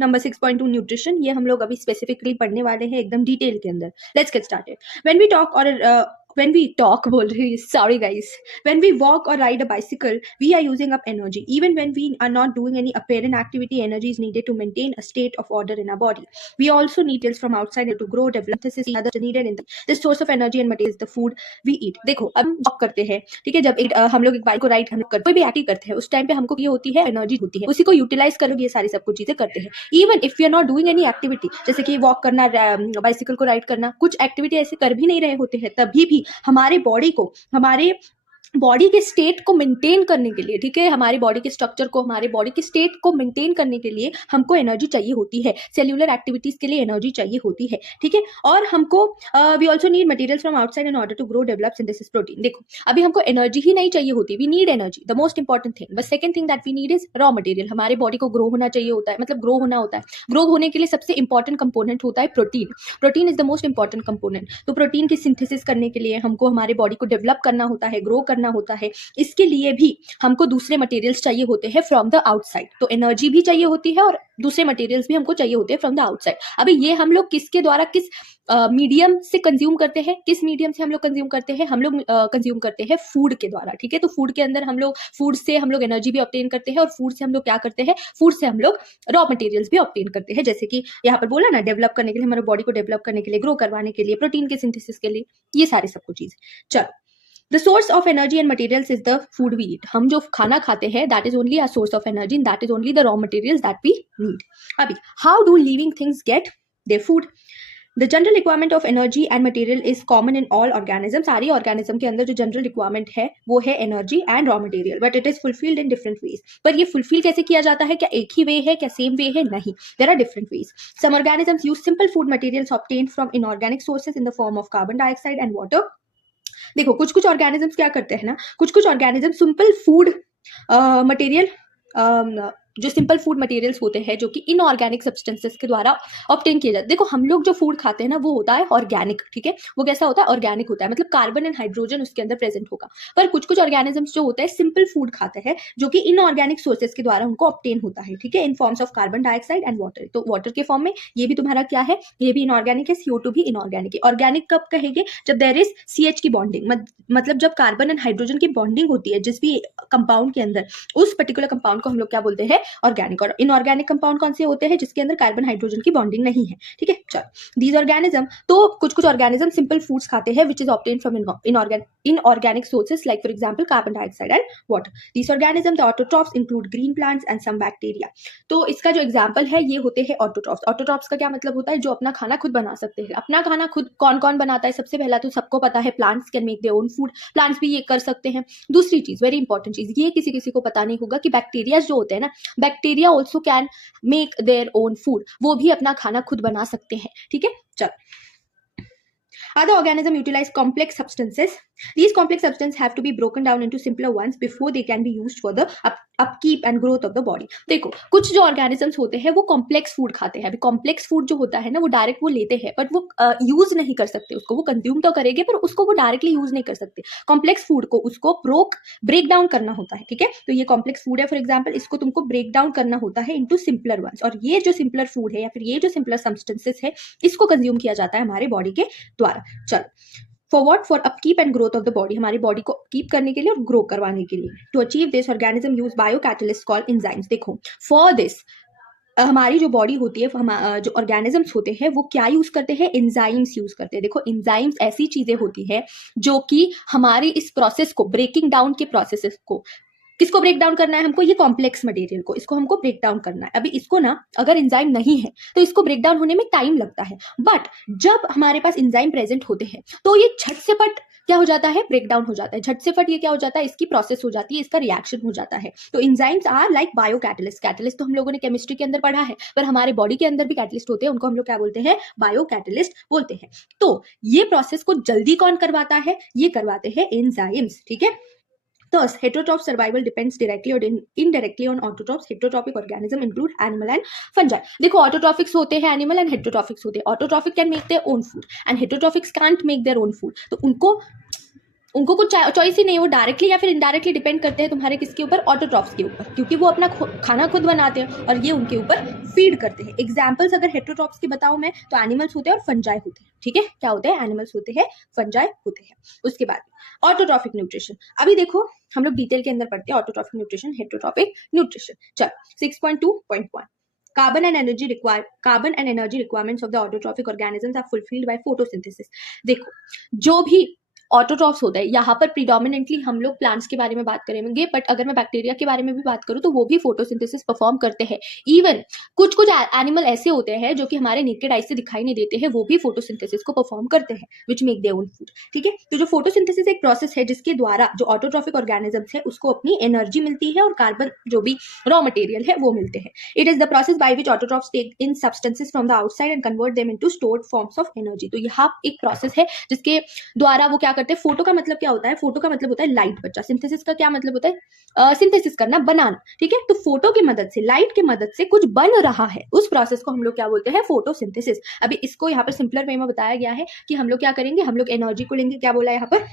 Number 6.2 nutrition, ये हम लोग अभी स्पेसिफिकली पढ़ने वाले हैं एकदम डिटेल के अंदर. Let's get started. When we talk और when we talk बोल रही, sorry guys, when we walk or ride a bicycle we are using up energy. Even when we are not doing any apparent activity, energy is needed to maintain a state of order in our body. We also need details from outside to grow, develop. This is other needed in the source of energy and material is the food we eat. देखो अब हम walk करते हैं, ठीक है, जब हम लोग एक बाइक को राइड हम लोग कोई भी एक्टिव करते हैं उस टाइम पे हमको ये होती है एनर्जी होती है, उसी को यूटिलाइज कर ये सारी सब कुछ चीजें करते हैं. Even if you are not doing any activity, जैसे कि वॉक करना, बाइसिकल को राइड करना, कुछ एक्टिविटी ऐसे कर भी नहीं रहे होते हैं, तभी भी हमारे बॉडी को, हमारे बॉडी के स्टेट को मेंटेन करने के लिए, ठीक है, हमारे बॉडी के स्ट्रक्चर को, हमारे बॉडी के स्टेट को मेंटेन करने के लिए हमको एनर्जी चाहिए होती है. सेल्यूलर एक्टिविटीज के लिए एनर्जी चाहिए होती है, ठीक है. और हमको we also need materials from outside in order to grow, develop, synthesis protein. देखो अभी हमको एनर्जी ही नहीं चाहिए होती, we need energy, the most important thing. But second thing that we need is raw material. हमारे बॉडी को grow होना चाहिए होता है, मतलब ग्रो होना होता है. ग्रो होने के लिए सबसे इंपॉर्टेंट कंपोनेंट होता है protein. Protein is the most important component. तो प्रोटीन की सिंथेसिस करने के लिए हमको हमारे बॉडी को डेवलप करना होता है, ग्रो करना होता है. इसके लिए भी हमको दूसरे मटेरियल्स चाहिए होते हैं फ्रॉम द आउटसाइड. तो एनर्जी भी चाहिए होती है और दूसरे मटेरियल्स भी हमको चाहिए होते हैं फ्रॉम द आउटसाइड. अभी ये हम लोग किसके द्वारा, किस मीडियम से कंज्यूम करते हैं, किस मीडियम से हम लोग कंज्यूम करते हैं, हम लोग कंज्यूम करते हैं फूड के द्वारा, ठीक है. तो फूड के अंदर हम लोग, फूड से हम लोग एनर्जी भी ऑब्टेन करते हैं और फूड से हम लोग क्या करते हैं, फूड से हम लोग रॉ मटेरियल्स भी ऑब्टेन करते हैं. जैसे कि यहाँ पर बोला ना, डेवलप करने के लिए, हमारे बॉडी को डेवलप करने के लिए, ग्रो करवाने के लिए, प्रोटीन के सिंथेसिस के लिए, ये सारे सब कुछ चीज. चलो, The source of energy and materials is the food we eat. हम जो खाना खाते हैं that is only a source of energy and that is only the raw materials that we need. अभी how do living things get their food? The general requirement of energy and material is common in all organisms. सारी organism के अंदर जो general requirement है वो है energy and raw material, but it is fulfilled in different ways. पर ये fulfill कैसे किया जाता है, क्या एक ही way है, क्या same way है, नहीं. There are different ways. Some organisms use simple food materials obtained from inorganic sources in the form of carbon dioxide and water. देखो कुछ कुछ ऑर्गेनिजम्स क्या करते हैं ना, कुछ कुछ ऑर्गेनिज्म सिंपल फूड मटेरियल, जो सिंपल फूड मटेरियल्स होते हैं जो कि इनऑर्गेनिक सब्सटेंसेस के द्वारा ऑब्टेन किए जाते हैं. देखो हम लोग जो फूड खाते हैं ना वो होता है ऑर्गेनिक, ठीक है, वो कैसा होता है, ऑर्गेनिक होता है, मतलब कार्बन एंड हाइड्रोजन उसके अंदर प्रेजेंट होगा. पर कुछ कुछ ऑर्गेनिजम्स जो होते हैं सिंपल फूड खाते हैं जो कि इनऑर्गेनिक सोर्सेज के द्वारा उनको ऑब्टेन होता है, ठीक है, in forms of carbon dioxide and water. तो वाटर के फॉर्म में ये भी तुम्हारा क्या है, ये भी इनऑर्गेनिक है, CO2 भी इनऑर्गेनिक है. ऑर्गेनिक कब कहेंगे, जब देयर इज CH की बॉन्डिंग, मतलब जब कार्बन एंड हाइड्रोजन की बॉन्डिंग होती है जिस भी कंपाउंड के अंदर, उस पर्टिकुलर कंपाउंड को हम लोग क्या बोलते हैं, ऑर्गेनिक. और इनऑर्गेनिक कंपाउंड कौन से होते हैं, जिसके अंदर कार्बन हाइड्रोजन की बॉन्डिंग नहीं है, ठीक है. चलो, दीज ऑर्गेनिज्म, तो कुछ कुछ ऑर्गेनिज्म सिंपल फूड्स खाते हैं which is obtain from inorganic sources like for example carbon dioxide and water. These organism, the autotrophs, include green plants and some bacteria. तो इसका जो एग्जांपल है ये होते हैं ऑटोट्रॉफ्स. ऑटोट्रॉफ्स का क्या मतलब होता है, जो अपना खाना खुद बना सकते हैं. अपना खाना खुद कौन कौन बनाता है, सबसे पहला तो सबको पता है plants can make their own food, plants भी ये कर सकते हैं. दूसरी चीज, वेरी इंपॉर्टेंट चीज, ये किसी किसी को पता नहीं होगा कि बैक्टीरिया जो होते हैं ना, bacteria also can make their own food, वो भी अपना खाना खुद बना सकते हैं, ठीक है. चलो, other organisms utilize complex substances. These complex substances have to be broken down into simpler ones before they can be used for the upkeep and growth of the body. देखो कुछ जो ऑर्गेनिजम्स होते हैं वो कॉम्प्लेक्स फूड खाते हैं. अभी complex food जो होता है ना वो डायरेक्ट वो लेते हैं बट वो यूज नहीं कर सकते उसको, वो कंज्यूम तो करेंगे पर उसको वो डायरेक्टली यूज नहीं कर सकते. कॉम्प्लेक्स फूड को उसको ब्रेक डाउन करना होता है, ठीक है. तो ये कॉम्प्लेक्स फूड है, फॉर एग्जाम्पल इसको तुमको ब्रेक डाउन करना होता है इंटू सिंपलर वंस. और ये जो सिंपलर फूड है या फिर ये जो सिंपलर सब्सटेंसेस है इसको कंज्यूम किया जाता है हमारे बॉडी के द्वारा. चलो, for what, for upkeep and growth of the body, हमारी बॉडी को कीप करने के लिए और ग्रो करवाने के लिए. To achieve this organism use bio catalyst called enzymes. देखो फॉर दिस हमारी जो बॉडी होती है, जो ऑर्गेनिजम्स होते हैं वो क्या यूज करते हैं, एंजाइम्स यूज करते हैं. देखो एंजाइम्स ऐसी चीजें होती है जो कि हमारी इस प्रोसेस को, ब्रेकिंग डाउन के प्रोसेस को, किसको ब्रेक डाउन करना है हमको, ये कॉम्प्लेक्स मटेरियल को, इसको हमको ब्रेक डाउन करना है. अभी इसको ना अगर एंजाइम नहीं है तो इसको ब्रेक डाउन होने में टाइम लगता है, बट जब हमारे पास एंजाइम प्रेजेंट होते हैं तो ये झट से पट क्या हो जाता है, ब्रेक डाउन हो जाता है. झट से फट ये क्या हो जाता है, इसकी प्रोसेस हो जाती है, इसका रिएक्शन हो जाता है. तो enzymes are like bio catalyst. Catalyst तो हम लोगों ने केमिस्ट्री के अंदर पढ़ा है, पर हमारे बॉडी के अंदर भी कैटलिस्ट होते हैं, उनको हम लोग क्या बोलते हैं, बायो कैटलिस्ट बोलते हैं. तो ये प्रोसेस को जल्दी कौन करवाता है, ये करवाते हैं एंजाइम्स, ठीक है. Thus, heterotroph survival depends directly or indirectly on autotrophs. Heterotrophic organisms include animal and fungi. देखो autotrophics होते हैं animal and heterotrophics होते हैं. Autotrophic can make their own food and heterotrophics can't make their own food. तो उनको उनको कुछ choice ही नहीं, वो डायरेक्टली या फिर इनडायरेक्टली डिपेंड करते हैं तुम्हारे किसके ऊपर, ऑटोट्रॉफ्स के ऊपर, क्योंकि वो अपना खाना खुद बनाते हैं और ये उनके ऊपर फीड करते हैं। एग्जाम्पल्स अगर हेटेरोट्रॉफ्स की बताऊं मैं, तो एनिमल्स होते हैं और फंजाई होते हैं। ठीक है, क्या होते हैं? एनिमल्स होते हैं, फंजाई होते हैं। उसके बाद ऑटोट्रॉफिक न्यूट्रिशन। अभी देखो हम लोग डिटेल के अंदर पढ़ते हैं ऑटोट्रॉफिक न्यूट्रिशन, हेटेरोट्रॉफिक न्यूट्रिशन। चलो 6.2.1 carbon and energy requirements of the autotrophic organisms are fulfilled by photosynthesis। देखो, जो भी ऑटोट्रॉफ्स होता है, यहाँ पर प्रीडोमिनेंटली हम लोग प्लांट्स के बारे में बात करेंगे, बट अगर मैं बैक्टीरिया के बारे में भी बात करूँ तो वो भी फोटोसिंथेसिस परफॉर्म करते हैं। इवन कुछ कुछ एनिमल ऐसे होते हैं जो कि हमारे नेकेड आई से दिखाई नहीं देते हैं, वो भी फोटोसिंथेसिस को परफॉर्म करते हैं, which make their own food. ठीक है, तो जो फोटोसिंथेसिस एक प्रोसेस है जिसके द्वारा जो ऑटोट्रॉफिक ऑर्गेनिजम्स है उसको अपनी एनर्जी मिलती है और कार्बन जो भी रॉ मटेरियल है वो मिलते हैं। It is the process by which autotrophs take in substances from the outside and convert them into stored forms of energy. तो यहाँ एक प्रोसेस है जिसके द्वारा वो क्या करते हैं, फोटो का मतलब क्या होता है? फोटो का मतलब होता है लाइट, बच्चा। सिंथेसिस का क्या मतलब होता है? सिंथेसिस करना, बनाना। ठीक है, तो फोटो की मदद से, लाइट की मदद से कुछ बन रहा है, उस प्रोसेस को हम लोग क्या बोलते हैं? फोटोसिंथेसिस। अभी इसको यहाँ पर सिंपलर वे में बताया गया है कि हम लोग क्या करेंगे, हम लोग एनर्जी को लेंगे, क्या बोला है यहाँ पर,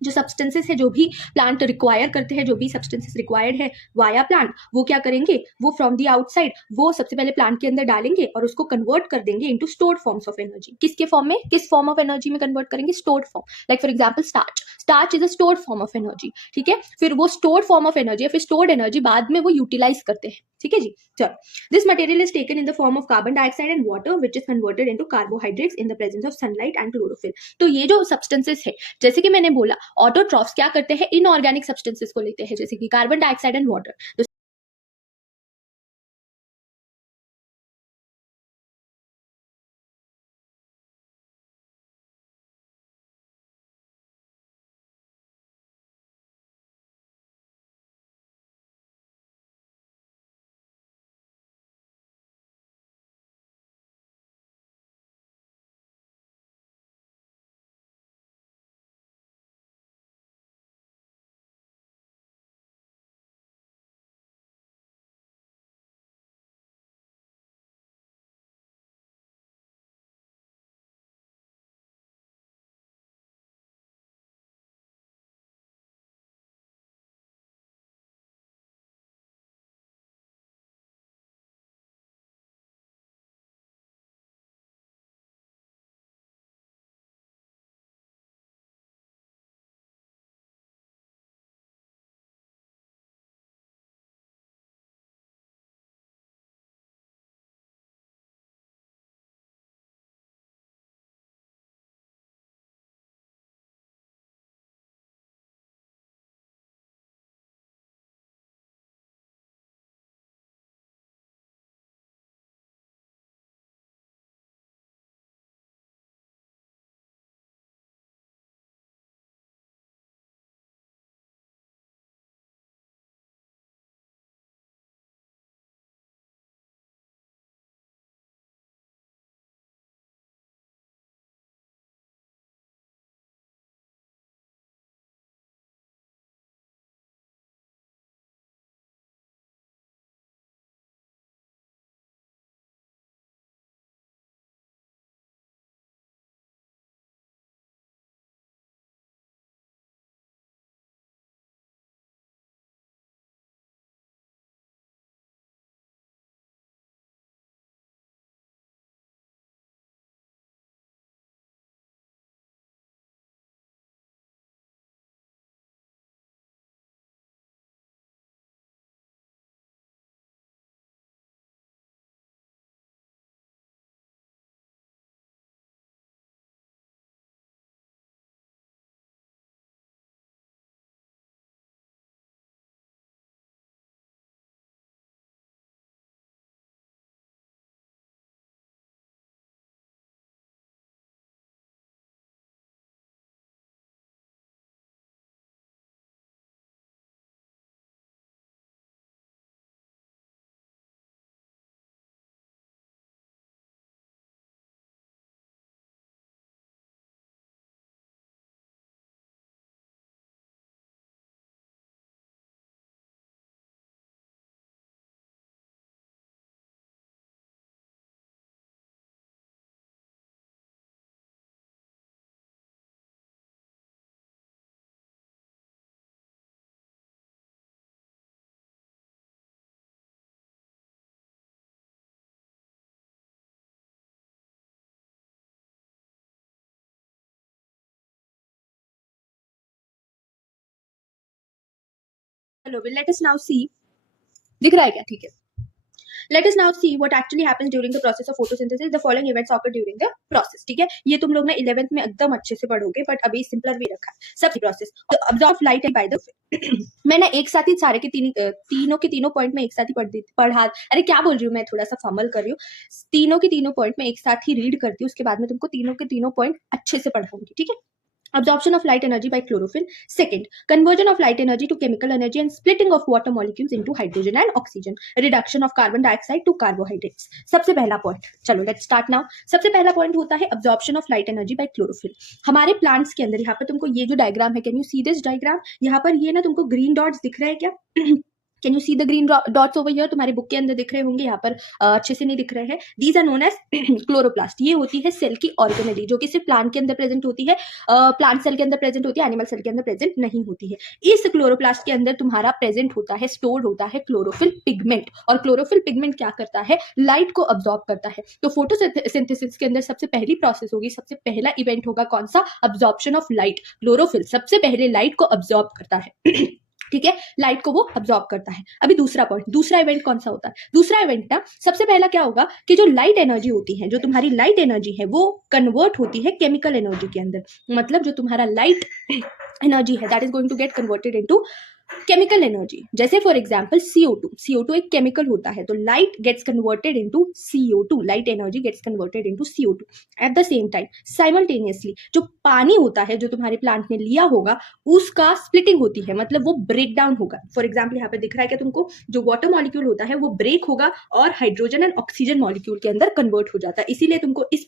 जो सब्सटेंसेस है, जो भी प्लांट रिक्वायर करते हैं, जो भी सब्सटेंसेस रिक्वायर्ड है वाया प्लांट, वो क्या करेंगे, वो फ्रॉम दी आउटसाइड वो सबसे पहले प्लांट के अंदर डालेंगे और उसको कन्वर्ट कर देंगे into stored forms of energy. किसके फॉर्म में, किस फॉर्म ऑफ एनर्जी में कन्वर्ट करेंगे? Stored form. Like for example starch, starch is a stored form of energy. ठीक है, फिर वो स्टोर्ड फॉर्म ऑफ एनर्जी, फिर स्टोर्ड एनर्जी बाद में वो यूटिलाइज करते हैं। ठीक है जी, चलो। This material is taken in the form of carbon dioxide and water which is converted into carbohydrates in the presence of sunlight and chlorophyll. तो ये जो सब्सटेंसेस है, जैसे कि मैंने बोला, ऑटोट्रॉफ्स क्या करते हैं, इनऑर्गेनिक सब्सटेंसेस को लेते हैं, जैसे कि कार्बन डाइऑक्साइड एंड वाटर। तो chlorophyll. Let us now see. दिख रहा है क्या? ठीक है. Let us now see what actually happens during the process of photosynthesis. The following events occur during the process. ठीक है, ये तुम लोग ना 11th में एकदम अच्छे से पढ़ोगे, बट अभी सिंपलर भी रखा है. सब process absorb light by the मैं ना एक साथ ही सारे के तीनों के तीनों पॉइंट में एक साथ ही पढ़ा. अरे क्या बोल रही हूँ मैं, थोड़ा सा फमल कर रही हूँ. तीनों के तीनों पॉइंट में एक साथ ही रीड करती हूँ, उसके बाद में तुमको तीनों के तीनों पॉइंट अच्छे से पढ़ाऊंगी. ठीक है. Absorption of light energy by chlorophyll. Second, conversion of light energy to chemical energy and splitting of water molecules into hydrogen and oxygen. Reduction of carbon dioxide to carbohydrates. सबसे पहला पॉइंट, चलो let's start now. सबसे पहला point होता है absorption of light energy by chlorophyll. हमारे plants के अंदर यहाँ पर तुमको ये जो डायग्राम है, can you see this diagram? यहाँ पर ये ना तुमको ग्रीन डॉट्स दिख रहे हैं क्या? Can you see the green dots over here? तुम्हारे बुक के अंदर दिख रहे होंगे, यहाँ पर अच्छे से नहीं दिख रहे हैं. These are known as chloroplast. ये होती है सेल की ऑर्गेनेली, जो कि सिर्फ प्लांट के अंदर प्रेजेंट होती है, प्लांट सेल के अंदर प्रेजेंट होती है, एनिमल सेल के अंदर प्रेजेंट नहीं होती है. इस क्लोरोप्लास्ट के अंदर तुम्हारा प्रेजेंट होता है, स्टोर्ड होता है क्लोरोफिल पिगमेंट. और क्लोरोफिल पिगमेंट क्या करता है? लाइट को अब्सॉर्ब करता है. तो फोटोसिंथेसिस के अंदर सबसे पहली प्रोसेस होगी, सबसे पहला इवेंट होगा कौन सा? Absorption of light. क्लोरोफिल सबसे पहले लाइट को अब्सॉर्ब करता है. ठीक है, लाइट को वो अब्सॉर्ब करता है. अभी दूसरा पॉइंट, दूसरा इवेंट कौन सा होता है? दूसरा इवेंट ना सबसे पहला क्या होगा कि जो लाइट एनर्जी होती है, जो तुम्हारी लाइट एनर्जी है, वो कन्वर्ट होती है केमिकल एनर्जी के अंदर. मतलब जो तुम्हारा लाइट एनर्जी है, that is going to get converted into chemical energy. जैसे फॉर एग्जाम्पल CO2 एक केमिकल होता है, तो light gets converted into CO2, light energy gets converted into CO2. At the same time simultaneously जो पानी होता है, जो तुम्हारे प्लांट ने लिया होगा, उसका स्प्लिटिंग होती है, मतलब वो ब्रेक डाउन होगा. फॉर एग्जाम्पल यहाँ पे दिख रहा है क्या तुमको? जो वाटर मॉलिक्यूल होता है वो ब्रेक होगा और हाइड्रोजन एंड ऑक्सीजन मॉलिक्यूल के अंदर कन्वर्ट हो जाता है. इसीलिए तुमको इस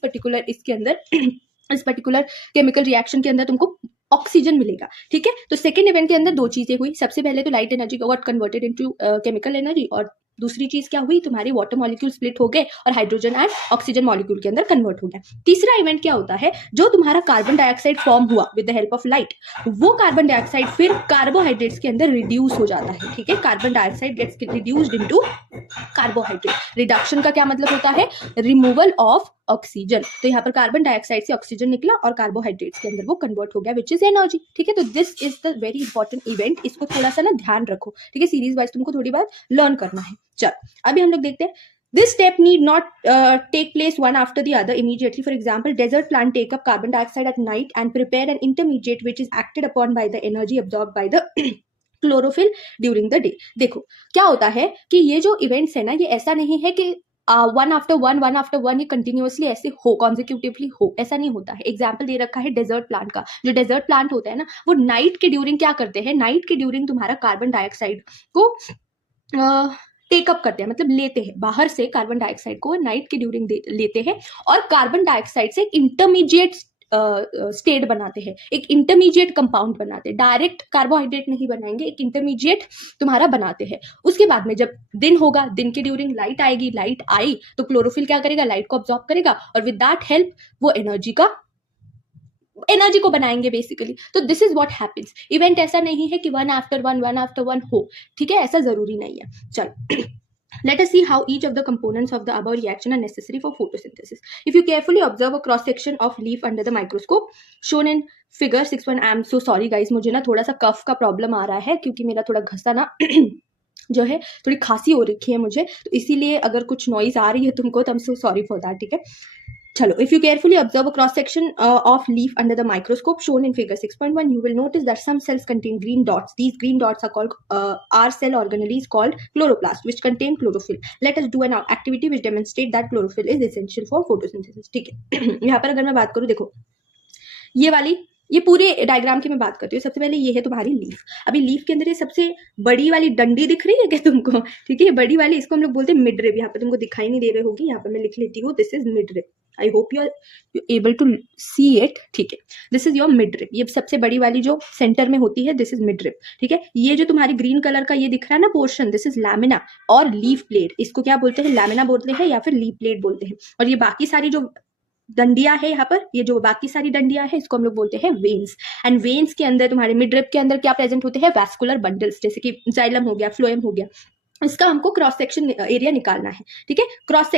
पर्टिकुलर केमिकल रिएक्शन के अंदर तुमको ऑक्सीजन मिलेगा. ठीक है, तो सेकेंड इवेंट के अंदर दो चीजें हुई. सबसे पहले तो light energy got converted into chemical energy, और दूसरी चीज क्या हुई? तुम्हारे वाटर मॉलिक्यूल स्प्लिट हो गए और हाइड्रोजन एंड ऑक्सीजन मॉलिक्यूल के अंदर कन्वर्ट हो गया. तीसरा इवेंट क्या होता है? जो तुम्हारा कार्बन डाइऑक्साइड फॉर्म हुआ with the help of light, वो कार्बन डाइऑक्साइड फिर कार्बोहाइड्रेट्स के अंदर रिड्यूस हो जाता है. ठीक है, carbon dioxide gets reduced into carbohydrate. Reduction का क्या मतलब होता है? Removal of oxygen. तो यहाँ पर कार्बन डाइऑक्साइड से ऑक्सीजन निकला और कार्बोहाइड्रेट्स के अंदर वो कन्वर्ट हो गया, विच इज एनर्जी. ठीक है, तो this is the very important event. इसको थोड़ा सा ना ध्यान रखो. ठीक है, सीरीज वाइज तुमको थोड़ी बार लर्न करना है. चलो अभी हम लोग देखते हैं. This step need not take place one after the other immediately. For example, desert plant take up carbon dioxide at night and prepare an intermediate which is acted upon by the energy absorbed by the chlorophyll during the day. देखो क्या होता है कि ये जो events है ना, ये ऐसा नहीं है कि वन आफ्टर वन ये कंटिन्यूअसली ऐसे हो, कॉन्जिक्यूटिवली हो, ऐसा नहीं होता है. एग्जाम्पल दे रखा है डेजर्ट प्लांट का. जो डेजर्ट प्लांट होता है ना, वो नाइट के ड्यूरिंग क्या करते हैं? नाइट के ड्यूरिंग तुम्हारा कार्बन डाइऑक्साइड को टेकअप करते हैं, मतलब लेते हैं बाहर से. कार्बन डाइऑक्साइड को नाइट के ड्यूरिंग लेते हैं और कार्बन डाइऑक्साइड से इंटरमीडिएट स्टेट बनाते हैं, एक इंटरमीडिएट कंपाउंड बनाते हैं. डायरेक्ट कार्बोहाइड्रेट नहीं बनाएंगे, एक इंटरमीडिएट तुम्हारा बनाते हैं. उसके बाद में जब दिन होगा, दिन के ड्यूरिंग लाइट आएगी, लाइट आई तो क्लोरोफिल क्या करेगा? लाइट को अब्सॉर्ब करेगा और विद दैट हेल्प वो एनर्जी को बनाएंगे बेसिकली. तो this is what happens. Event ऐसा नहीं है कि वन आफ्टर वन हो. ठीक है, ऐसा जरूरी नहीं है. चलो let us see how each of the components of the above reaction are necessary for photosynthesis. If you carefully observe a cross section of leaf under the microscope shown in figure 6.1. I am so sorry guys, मुझे ना थोड़ा सा कफ का problem आ रहा है, क्योंकि मेरा थोड़ा घसा ना जो है थोड़ी खांसी हो रखी है मुझे, तो इसीलिए अगर कुछ नॉइज आ रही है तुमको तो I am so sorry for that. ठीक है, चलो. If you carefully observe a cross section of leaf under the microscope shown in figure 6.1, you will notice that some cells contain green dots. These green dots are called are cell organelles called chloroplast, which contain chlorophyll. Let us do an activity which demonstrate that chlorophyll is essential for photosynthesis. ठीक है, यहाँ पर अगर मैं बात करूँ, देखो ये पूरे डायग्राम की मैं बात करती हूँ. सबसे पहले ये है तुम्हारी लीफ. अभी लीफ के अंदर ये सबसे बड़ी वाली डंडी दिख रही है क्या तुमको? ठीक है, बड़ी वाली, इसको हम लोग बोलते हैं मिडरिब. यहाँ पे तुमको दिखाई नहीं दे रही होगी, यहाँ पे मैं लिख लेती हूँ, this is midrib. I hope you are able to see it. ठीक है, दिस इज योर मिडरिब. ये सबसे बड़ी वाली जो सेंटर में होती है, दिस इज मिडरिब. ठीक है, ये जो तुम्हारी ग्रीन कलर का ये दिख रहा है ना पोर्शन, दिस इज लैमिना और लीफ प्लेट. इसको क्या बोलते हैं? लैमिना बोलते हैं या फिर लीफ प्लेट बोलते हैं. और ये बाकी सारी जो डंडियां है यहाँ पर, ये जो बाकी सारी डंडियां है, इसको हम लोग बोलते हैं वेन्स. एंड वेन्स के अंदर तुम्हारे मिडरिब के अंदर क्या प्रेजेंट होते हैं? वैस्कुलर बंडल्स, जैसे कि जाइलम हो गया, फ्लोएम हो गया. इसका हमको क्रॉस सेक्शन एरिया निकालना है। ठीक है, क्रॉस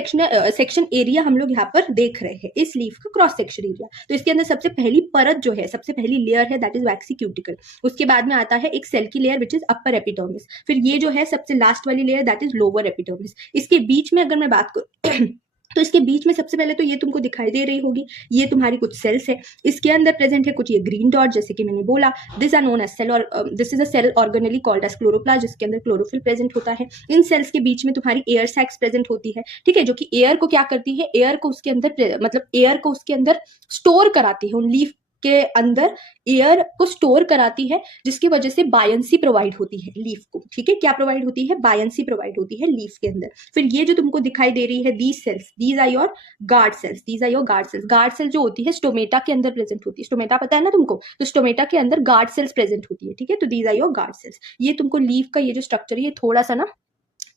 सेक्शन एरिया हम लोग यहाँ पर देख रहे हैं, इस लीफ का क्रॉस सेक्शन एरिया। तो इसके अंदर सबसे पहली परत जो है, सबसे पहली लेयर है, दैट इज वैक्सी क्यूटिकल। उसके बाद में आता है एक सेल की layer which is upper epidermis. फिर ये जो है सबसे लास्ट वाली layer, that is lower epidermis. इसके बीच में अगर मैं बात करूँ तो इसके बीच में सबसे पहले तो ये तुमको दिखाई दे रही होगी, ये तुम्हारी कुछ सेल्स है, इसके अंदर प्रेजेंट है कुछ ये ग्रीन डॉट, जैसे कि मैंने बोला, this are known as cell, और this is a cell organelle called as chloroplast, जिसके अंदर क्लोरोफिल प्रेजेंट होता है। इन सेल्स के बीच में तुम्हारी एयर सैक्स प्रेजेंट होती है। ठीक है, जो कि एयर को क्या करती है, एयर को उसके अंदर मतलब एयर को उसके अंदर स्टोर कराती है, उन लीफ के अंदर एयर को स्टोर कराती है, जिसकी वजह से बायंसी प्रोवाइड होती है लीफ को। ठीक है, क्या प्रोवाइड होती है, बायंसी प्रोवाइड होती है लीफ के अंदर। फिर ये जो तुमको दिखाई दे रही है, these cells, these are your guard cells, these are your guard cells. Guard cell जो होती है स्टोमेटा के अंदर प्रेजेंट होती है, स्टोमेटा पता है ना तुमको, तो स्टोमेटा के अंदर गार्ड सेल्स प्रेजेंट होती है। ठीक है, तो these are your guard cells. ये तुमको लीफ का ये जो स्ट्रक्चर है, ये थोड़ा सा ना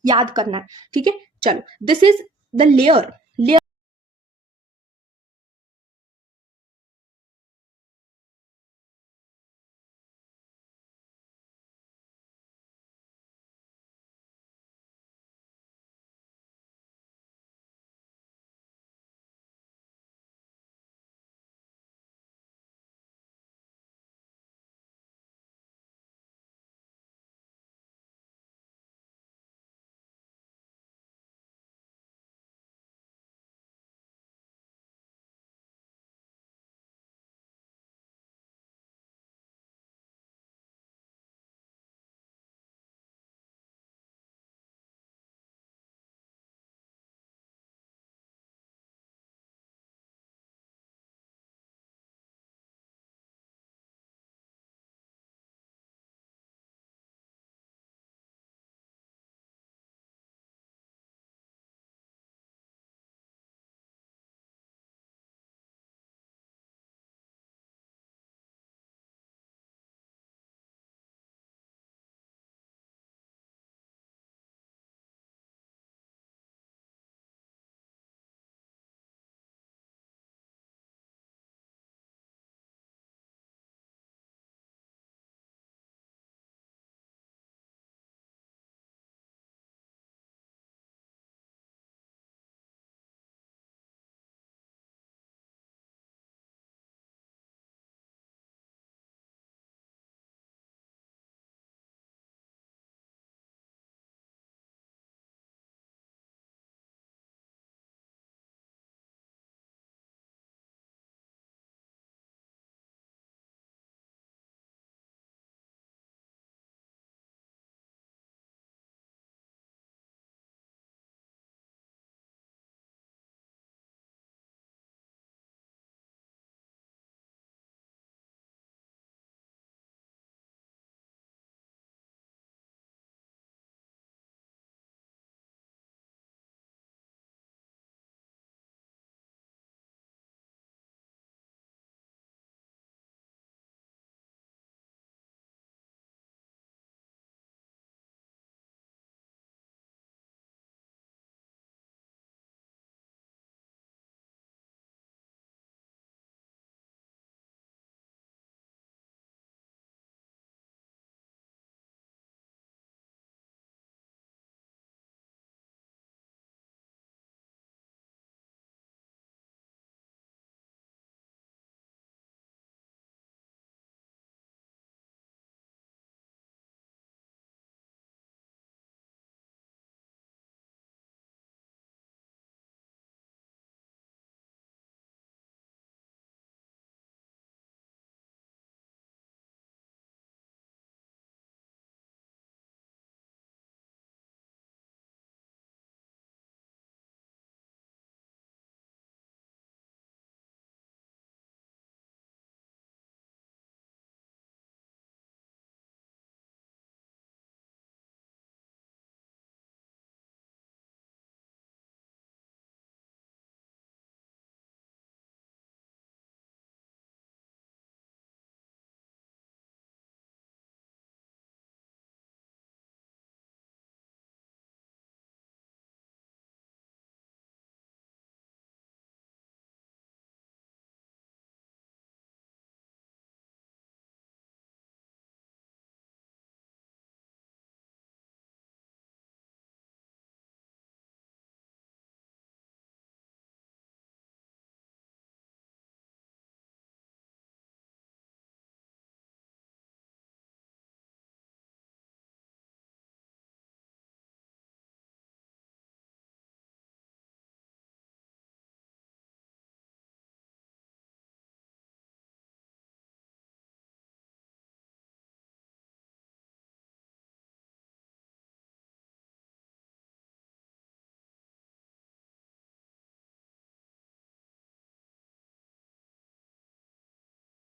याद करना है। ठीक है, चलो, दिस इज द लेयर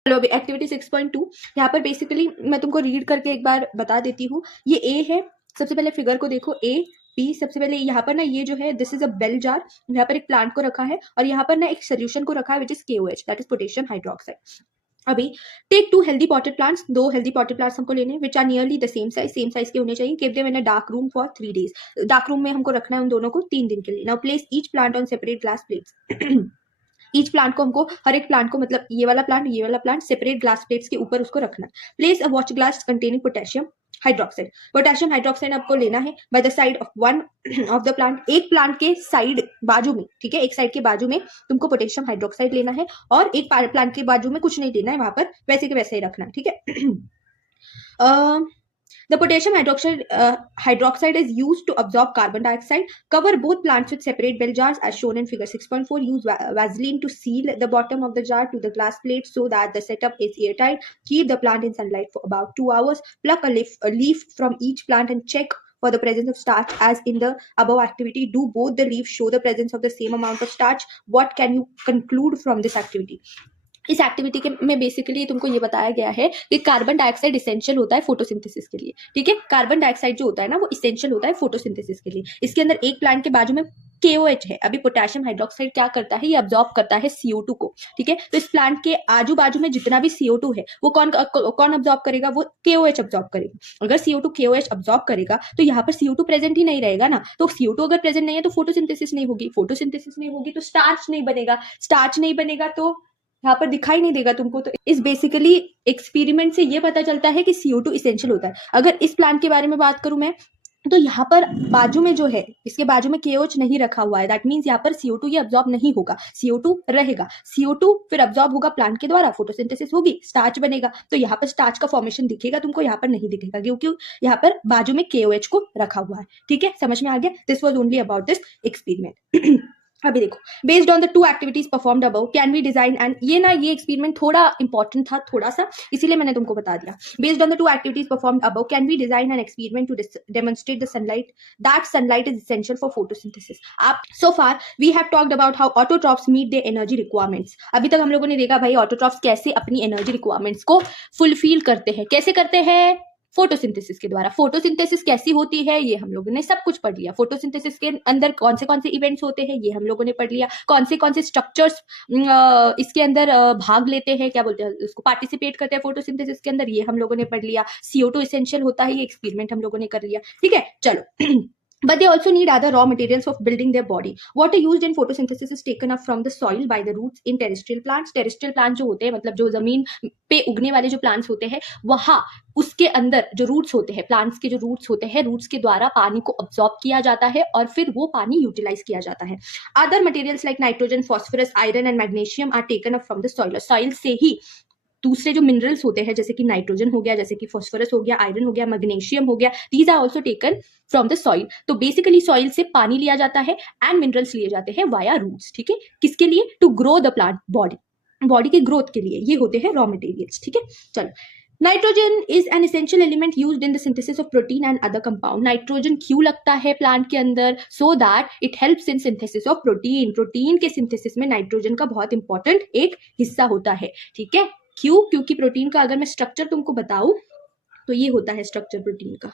चलो अभी एक्टिविटी 6.2 यहाँ पर बेसिकली मैं तुमको रीड करके एक बार बता देती हूँ। ये ए है, सबसे पहले फिगर को देखो, ए बी। सबसे पहले यहाँ पर ना ये जो है this is a bell jar, यहाँ पर एक प्लांट को रखा है और यहाँ पर ना एक सोल्यूशन को रखा है which is KOH, that is potassium hydroxide. अभी take 2 healthy potted plants, 2 healthy potted plants हमको लेने which are nearly the same size के होने चाहिए। Keep them in a dark room for 3 days, dark room में हमको रखना है उन दोनों को 3 दिन के लिए। Now place each plant on separate glass plates. Each plant को हमको, हर एक प्लांट को, मतलब ये वाला प्लांट सेपरेट ग्लास प्लेट्स के ऊपर उसको रखना। Place a watch glass containing potassium hydroxide, potassium hydroxide आपको लेना है by the side of one of the plant, एक प्लांट के साइड बाजू में, ठीक है, एक साइड के बाजू में तुमको पोटेशियम हाइड्रोक्साइड लेना है और एक प्लांट के बाजू में कुछ नहीं लेना है, वहां पर वैसे के वैसे ही रखना है, ठीक है। The potassium hydroxide is used to absorb carbon dioxide. Cover both plants with separate bell jars as shown in figure 6.4. Use Vaseline to seal the bottom of the jar to the glass plate so that the setup is airtight. Keep the plant in sunlight for about 2 hours. Pluck a leaf from each plant and check for the presence of starch as in the above activity. Do both the leaves show the presence of the same amount of starch? What can you conclude from this activity? इस activity के में basically तुमको ये बताया गया है कि carbon dioxide essential होता है फोटोसिंथेसिस के लिए, ठीक है। कार्बन डाइऑक्साइड जो होता है ना वो इसेंशियल होता है फोटोसिंथेसिस के लिए। इसके अंदर एक प्लांट के बाजू में KOH है। अभी पोटेशियम हाइड्रोक्साइड क्या करता है, ये अब्जॉर्ब करता है CO2 को, ठीक है। तो इस प्लांट के आजू बाजू में जितना भी CO2 है वो कौन अब्जॉर्ब करेगा, वो KOH अब्जॉर्ब करेगा। अगर CO2 KOH अब्जॉर्ब करेगा तो यहाँ पर CO2 प्रेजेंट ही नहीं रहेगा ना, तो CO2 अगर प्रेजेंट नहीं है तो फोटोसिंथेसिस नहीं होगी, फोटोसिंथेसिस नहीं होगी तो स्टार्च नहीं बनेगा, स्टार्च नहीं बनेगा तो यहाँ पर दिखाई नहीं देगा तुमको। तो इस बेसिकली एक्सपेरिमेंट से ये पता चलता है कि CO2 इसेंशियल होता है। अगर इस प्लांट के बारे में बात करूं मैं, तो यहाँ पर बाजू में जो है, इसके बाजू में KOH नहीं रखा हुआ है, दैट मीन्स यहाँ पर CO2 ये अब्जॉर्ब नहीं होगा, CO2 रहेगा। CO2 फिर अब्जॉर्ब होगा प्लांट के द्वारा, फोटोसिंथेसिस होगी, स्टार्च बनेगा। तो यहाँ पर स्टार्च का फॉर्मेशन दिखेगा तुमको, यहाँ पर नहीं दिखेगा क्योंकि यहाँ पर बाजू में KOH को रखा हुआ है, ठीक है। समझ में आ गया? This was only about this experiment. अभी देखो, based on the 2 activities performed above can we design, and ये एक्सपेरिमेंट थोड़ा इंपॉर्टेंट था थोड़ा सा, इसीलिए मैंने तुमको बता दिया। Based on the 2 activities performed above can we design an experiment to demonstrate the sunlight that sunlight is essential for photosynthesis. आप so far we have talked about how autotrophs meet their energy requirements. अभी तक हम लोगों ने देखा भाई autotrophs कैसे अपनी एनर्जी रिक्वायरमेंट्स को फुलफिल करते हैं। कैसे करते हैं? फोटोसिंथेसिस के द्वारा। फोटोसिंथेसिस कैसी होती है ये हम लोगों ने सब कुछ पढ़ लिया। फोटोसिंथेसिस के अंदर कौन से इवेंट्स होते हैं ये हम लोगों ने पढ़ लिया। कौन से स्ट्रक्चर्स इसके अंदर भाग लेते हैं, क्या बोलते हैं उसको, पार्टिसिपेट करते हैं फोटोसिंथेसिस के अंदर, ये हम लोगों ने पढ़ लिया। CO2 इसेंशियल होता है, ये एक्सपेरिमेंट हम लोगों ने कर लिया, ठीक है। चलो but they also need other raw materials of building their body. Water used in photosynthesis is taken up from the soil by the roots in terrestrial plants. Terrestrial plants जो होते हैं, मतलब जो जमीन पे उगने वाले जो प्लांट्स होते हैं, वहां उसके अंदर जो रूट्स होते हैं, प्लांट्स के जो रूट्स होते हैं, रूट्स के द्वारा पानी को अब्सॉर्ब किया जाता है और फिर वो पानी यूटिलाइज किया जाता है। Other materials like nitrogen, phosphorus, iron and magnesium are taken up from the soil. Soil से ही दूसरे जो मिनरल्स होते हैं, जैसे कि नाइट्रोजन हो गया, जैसे कि फॉस्फोरस हो गया, आयरन हो गया, मैग्नीशियम हो गया, these are also taken from the soil. तो बेसिकली सॉइल से पानी लिया जाता है एंड मिनरल्स लिए जाते हैं वाया रूट्स, ठीक है। किसके लिए? To grow the plant body के ग्रोथ के लिए ये होते हैं रॉ मटेरियल्स, ठीक है। चलो, nitrogen is an essential element used in the synthesis of protein and other compound. Nitrogen क्यों लगता है प्लांट के अंदर? So that it helps in synthesis of protein. Protein के सिंथेसिस में नाइट्रोजन का बहुत इंपॉर्टेंट एक हिस्सा होता है, ठीक है। क्यों? क्योंकि प्रोटीन का अगर मैं स्ट्रक्चर तुमको बताऊं तो ये होता है स्ट्रक्चर प्रोटीन का।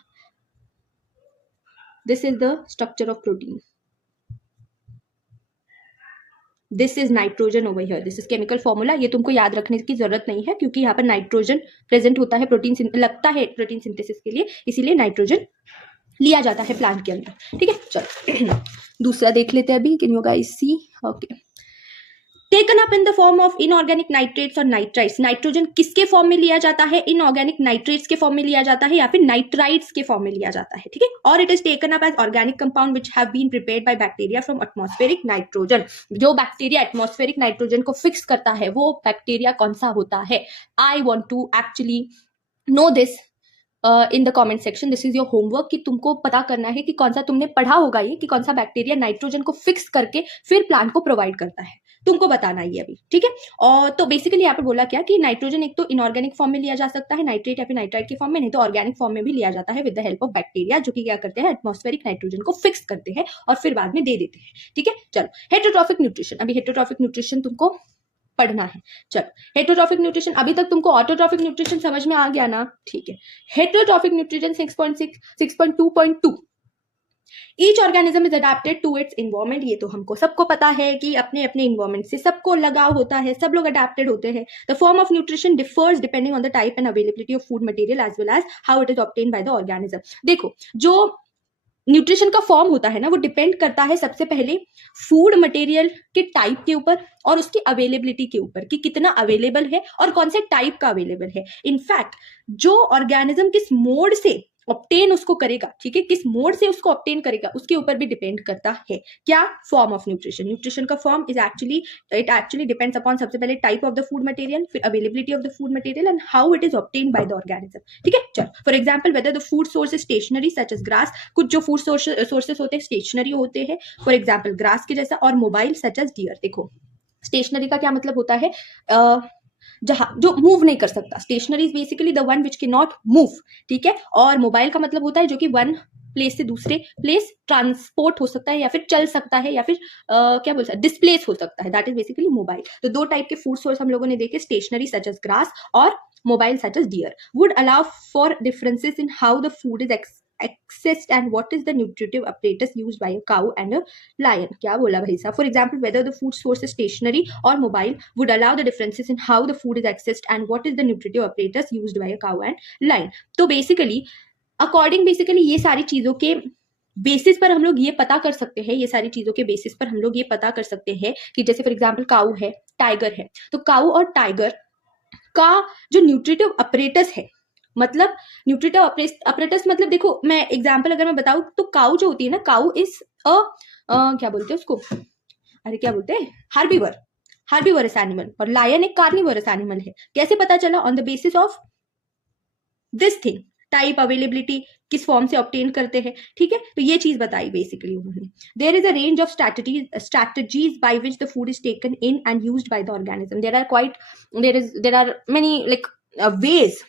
This is the structure of protein, this is nitrogen over here, this is chemical formula. ये तुमको याद रखने की जरूरत नहीं है क्योंकि यहाँ पर नाइट्रोजन प्रेजेंट होता है, प्रोटीन लगता है प्रोटीन सिंथेसिस के लिए, इसीलिए नाइट्रोजन लिया जाता है प्लांट के अंदर, ठीक है। चलो दूसरा देख लेते हैं अभी। Can you guys see? Okay, taken up in the form of inorganic nitrates और नाइट्राइट्स। नाइट्रोजन किसके फॉर्म में लिया जाता है? इनऑर्गेनिक नाइट्रेट्स के फॉर्म में लिया जाता है या फिर नाइट्राइट्स के फॉर्म में लिया जाता है, ठीक है। और it is taken up as organic compound which have been prepared by bacteria from atmospheric nitrogen. जो बैक्टीरिया एटमॉस्फेरिक नाइट्रोजन को फिक्स करता है वो बैक्टीरिया कौन सा होता है? I want to actually know this in the comment section. This is your homework कि तुमको पता करना है कि कौन सा, तुमने पढ़ा होगा ये कि कौन सा बैक्टीरिया नाइट्रोजन को फिक्स करके फिर प्लांट को प्रोवाइड करता है, तुमको बताना ये अभी, ठीक है। और तो बेसिकली यहाँ पर बोला क्या कि नाइट्रोजन एक तो इनऑर्गेनिक फॉर्म में लिया जा सकता है, नाइट्रेट या फिर नाइट्राइट के फॉर्म में, नहीं तो ऑर्गेनिक फॉर्म में भी लिया जाता है with the help of bacteria, जो कि क्या करते हैं, एटमॉस्फेरिक नाइट्रोजन को फिक्स करते हैं और फिर बाद में दे देते हैं, ठीक है। चलो, हेटेरोट्रॉफिक न्यूट्रिशन। अभी हेटेरोट्रॉफिक न्यूट्रिशन तुमको पढ़ना है। चलो, हेटरोट्रॉफिक न्यूट्रिशन, अभी तक तुमको ऑटोट्रॉफिक न्यूट्रिशन समझ में आ गया ना? ठीक है। Heterotrophic nutrition 6.2 each organism is adapted to its environment. ये तो हमको सबको पता है कि अपने अपने इन्वायरमेंट से सबको लगाव होता है, सब लोग अडेप्टेड होते हैं। The form of nutrition differs depending on the type and availability of food material as well as how it is obtain by the organism. देखो, जो न्यूट्रिशन का फॉर्म होता है ना, वो डिपेंड करता है सबसे पहले फूड मटेरियल के टाइप के ऊपर और उसकी अवेलेबिलिटी के ऊपर, कि कितना अवेलेबल है और कौन से टाइप का अवेलेबल है। इनफैक्ट जो ऑर्गेनिज्म किस मोड से ऑब्टेन उसको करेगा, ठीक है, किस मोड से उसको ऑब्टेन करेगा, उसके ऊपर भी डिपेंड करता है। क्या? Form of nutrition. न्यूट्रिशन का form is actually, it actually depends upon सबसे पहले type of the food material, फिर availability of the food material and how it is obtain by the organism. ठीक है, चलो, for example whether the food source is stationary such as grass. कुछ जो food sources होते हैं stationery होते हैं, फॉर एग्जाम्पल ग्रास के जैसा, और मोबाइल सच एज डियर। देखो, स्टेशनरी का क्या मतलब होता है? जहां जो मूव नहीं कर सकता। Stationary is basically the one which can not move. ठीक है, और मोबाइल का मतलब होता है जो कि वन प्लेस से दूसरे प्लेस ट्रांसपोर्ट हो सकता है, या फिर चल सकता है, या फिर क्या बोल सकते हैं, डिस्प्लेस हो सकता है। That is basically mobile. तो दो टाइप के फूड सोर्स हम लोगों ने देखे, स्टेशनरी सच एज ग्रास और mobile such as deer. Would allow for differences in how the food is accessed and what is the nutritive apparatus used by a cow and a lion। क्या बोला भाई साहब? For example, whether the food source is stationary or mobile would allow the differences in how the food is accessed and what is the nutritive apparatus used by a cow and lion। तो basically ये सारी चीजों के basis पर हम लोग ये पता कर सकते हैं, ये सारी चीजों के बेसिस पर हम लोग ये पता कर सकते हैं कि जैसे फॉर एग्जाम्पल काऊ है, टाइगर है, तो काऊ और टाइगर का जो न्यूट्रिटिव अपरेटस है, मतलब न्यूट्रिटिव अपरेटस मतलब, देखो मैं एग्जांपल अगर मैं बताऊं तो काऊ जो होती है ना, काऊ इज क्या बोलते हैं उसको, अरे क्या बोलते हैं, हार्बीवरस एनिमल, और लायन एक कार्निवरस एनिमल है। कैसे पता चला? On the basis of this thing, type, availability, किस फॉर्म से ऑब्टेन करते हैं। ठीक है, तो ये चीज बताई बेसिकली उन्होंने। There is a range of strategies by which the food is taken in and used by the organism। there are many like ways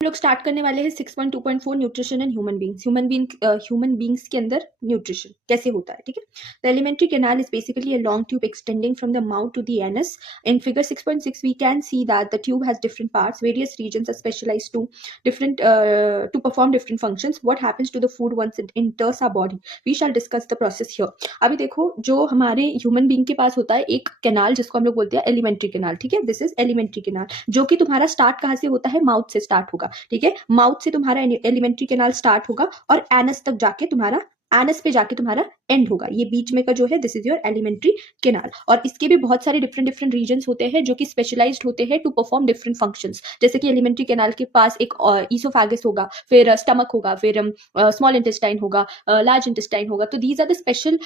हम लोग स्टार्ट करने वाले हैं 6.2.4 न्यूट्रिशन एंड ह्यूमन बींग्स के अंदर न्यूट्रिशन कैसे होता है, ठीक है। The alimentary canal is basically a long tube extending from the mouth to the anus. In figure 6.6 we can see that the tube has different parts. Various regions are specialized to perform different functions. What happens to the food once it enters our body? We shall discuss the process here. अभी देखो, जो हमारे human being के पास होता है एक canal जिसको हम लोग बोलते हैं एलिमेंट्री कैनाल, ठीक है। दिस इज एलिमेंट्री कैनाल, जो कि तुम्हारा स्टार्ट कहाँ से होता है, माउथ से स्टार्ट होगा, ठीक है। माउथ से तुम्हारा एलिमेंट्री कैनाल स्टार्ट होगा और एनस तक जाके तुम्हारा एनस पे जाके तुम्हारा एंड होगा। ये बीच में का जो है this is your alimentary canal. और इसके भी बहुत सारे डिफरेंट डिफरेंट रीजन्स होते हैं जो कि स्पेशलाइज्ड होते हैं टू परफॉर्म डिफरेंट फंक्शंस। जैसे कि एलिमेंट्री कैनाल के पास एक ईसोफेगस होगा, फिर स्टमक होगा, फिर स्मॉल इंटेस्टाइन होगा, लार्ज इंटेस्टाइन होगा। तो these are the special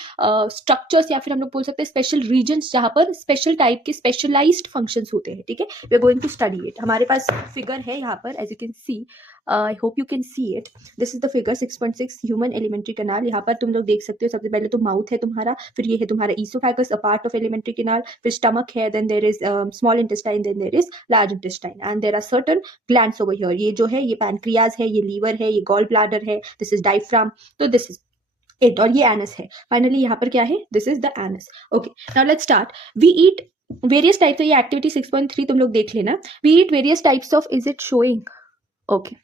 structures या फिर हम लोग बोल सकते हैं स्पेशल रीजन्स जहां पर स्पेशल टाइप के स्पेशलाइज्ड फंक्शंस होते हैं, ठीक है। We are going to study it. हमारे पास फिगर है यहाँ पर, as you can see, I hope you can see it. This is the figure 6.6 human alimentary canal. यहाँ पर तुम लोग देख सकते हो, सबसे पहले तो माउथ है तुम्हारा, फिर ये है तुम्हारा oesophagus, a part of alimentary canal, फिर स्टमक है, then there is small intestine, then there is large intestine, and there are certain glands over here. ये जो है ये पैनक्रियाज है, ये लीवर है, ये गॉल ब्लैडर है, दिस इज डायफ्राम, तो दिस इज इट। और ये एनस है। फाइनली यहाँ पर क्या है, this is the anus. Okay, now let's start. We eat various types, ये एक्टिविटी 6.3 तुम लोग देख लेना। We eat various types of, is it showing? Okay.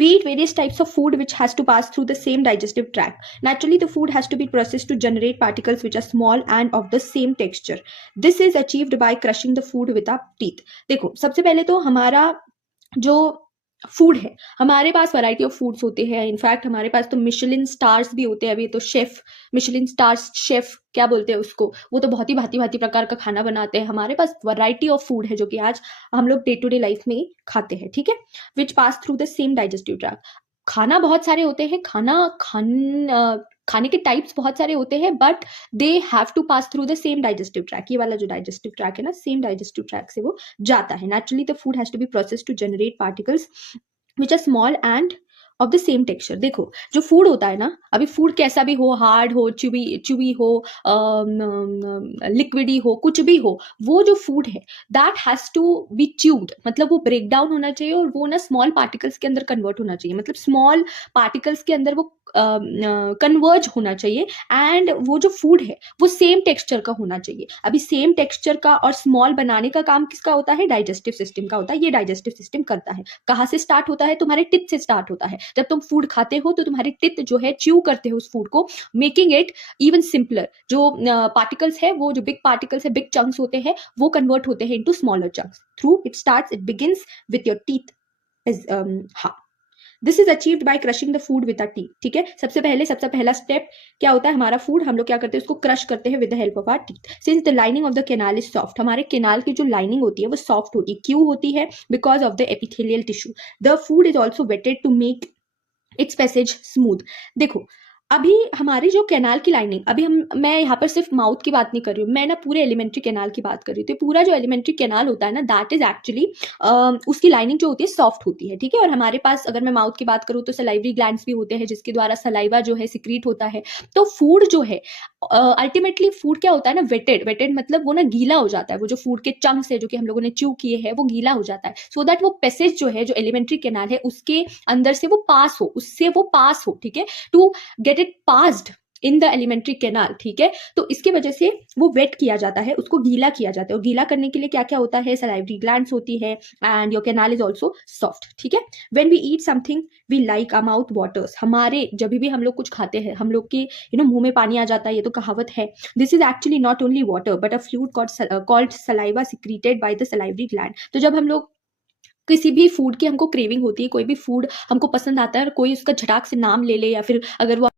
We eat various types of food which has to pass through the same digestive tract. Naturally, the food has to be processed to generate particles which are small and of the same texture. This is achieved by crushing the food with our teeth. देखो, सबसे पहले तो हमारा जो food है, हमारे पास variety of foods होते हैं। इनफैक्ट हमारे पास तो मिशेलिन स्टार्स भी होते हैं। अभी तो शेफ, मिशेलिन स्टार्स शेफ क्या बोलते हैं उसको, वो तो बहुत ही भांति भांति प्रकार का खाना बनाते हैं। हमारे पास वैरायटी ऑफ फूड है जो कि आज हम लोग डे टू डे लाइफ में खाते हैं, ठीक है। Which pass through the same digestive tract. खाना बहुत सारे होते हैं, खाने के टाइप्स बहुत सारे होते हैं, but they have to pass through the same digestive tract. ये वाला जो डाइजेस्टिव ट्रैक है ना, सेम डाइजेस्टिव ट्रैक से वो जाता है। Naturally the food has to be process to generate particles which are small and of the same texture. देखो, जो फूड होता है ना, अभी फूड कैसा भी हो, हार्ड हो, चुवी हो, लिक्विडी हो, कुछ भी हो, वो जो फूड है that has to be chewed, मतलब वो ब्रेक डाउन होना चाहिए और वो ना स्मॉल पार्टिकल्स के अंदर कन्वर्ट होना चाहिए, मतलब स्मॉल पार्टिकल्स के अंदर वो कन्वर्ज होना चाहिए। एंड वो जो फूड है वो सेम टेक्सचर का होना चाहिए। अभी सेम टेक्सचर का और स्मॉल बनाने का काम किसका होता है, डाइजेस्टिव सिस्टम का होता है। ये डाइजेस्टिव सिस्टम करता है। कहाँ से स्टार्ट होता है, तुम्हारे टिथ से स्टार्ट होता है। जब तुम फूड खाते हो तो तुम्हारे टिथ जो है च्यू करते हो उस फूड को, मेकिंग इट इवन सिंपलर। जो पार्टिकल्स है, वो जो बिग पार्टिकल्स है, बिग चंक्स होते हैं, वो कन्वर्ट होते हैं into smaller chunks through it begins with your teeth. हाँ, this is achieved by crushing the food with a teeth, ठीक है। सबसे पहला स्टेप क्या होता है, हमारा फूड हम लोग क्या करते हैं, उसको क्रश करते हैं with the help of our teeth. Since the lining of the canal is soft, हमारे कैनाल की जो लाइनिंग होती है वो सॉफ्ट होती है। क्यों होती है? Because of the epithelial tissue. The food is also wetted to make its passage smooth. देखो, अभी हमारी जो कैनाल की लाइनिंग, मैं यहाँ पर सिर्फ माउथ की बात नहीं कर रही हूँ, मैं ना पूरे एलिमेंट्री कैनाल की बात कर रही हूँ। तो पूरा जो एलिमेंट्री कैनाल होता है ना, दैट इज एक्चुअली उसकी लाइनिंग जो होती है सॉफ्ट होती है, ठीक है। और हमारे पास अगर मैं माउथ की बात करूँ तो सलाइवरी ग्लैंड्स भी होते हैं जिसके द्वारा सलाइवा जो है सिक्रीट होता है। तो फूड जो है अल्टीमेटली फूड क्या होता है ना, वेटेड मतलब वो ना गीला हो जाता है। वो जो फूड के चंक्स है जो कि हम लोगों ने च्यू किए हैं वो गीला हो जाता है, सो दैट वो पैसेज जो है, जो एलिमेंट्री कैनाल है उसके अंदर से वो पास हो, उससे वो पास हो, ठीक है। To get it passed in the alimentary canal, ठीक है। तो इसके वजह से वो वेट किया जाता है, उसको गीला किया जाता है। और गीला करने के लिए क्या क्या होता है, सलाइवरी ग्लैंड्स होती है, and your canal is also soft, ठीक है। When we eat something we like our mouth waters. हमारे जब भी हम लोग कुछ खाते हैं, हम लोग के मुंह में पानी आ जाता है, ये तो कहावत है। This is actually not only water but a fluid called saliva secreted by the salivary gland. तो जब हम लोग किसी भी फूड की हमको क्रेविंग होती है, कोई भी फूड हमको पसंद आता है और कोई उसका झटाक से नाम ले ले, या फिर अगर वो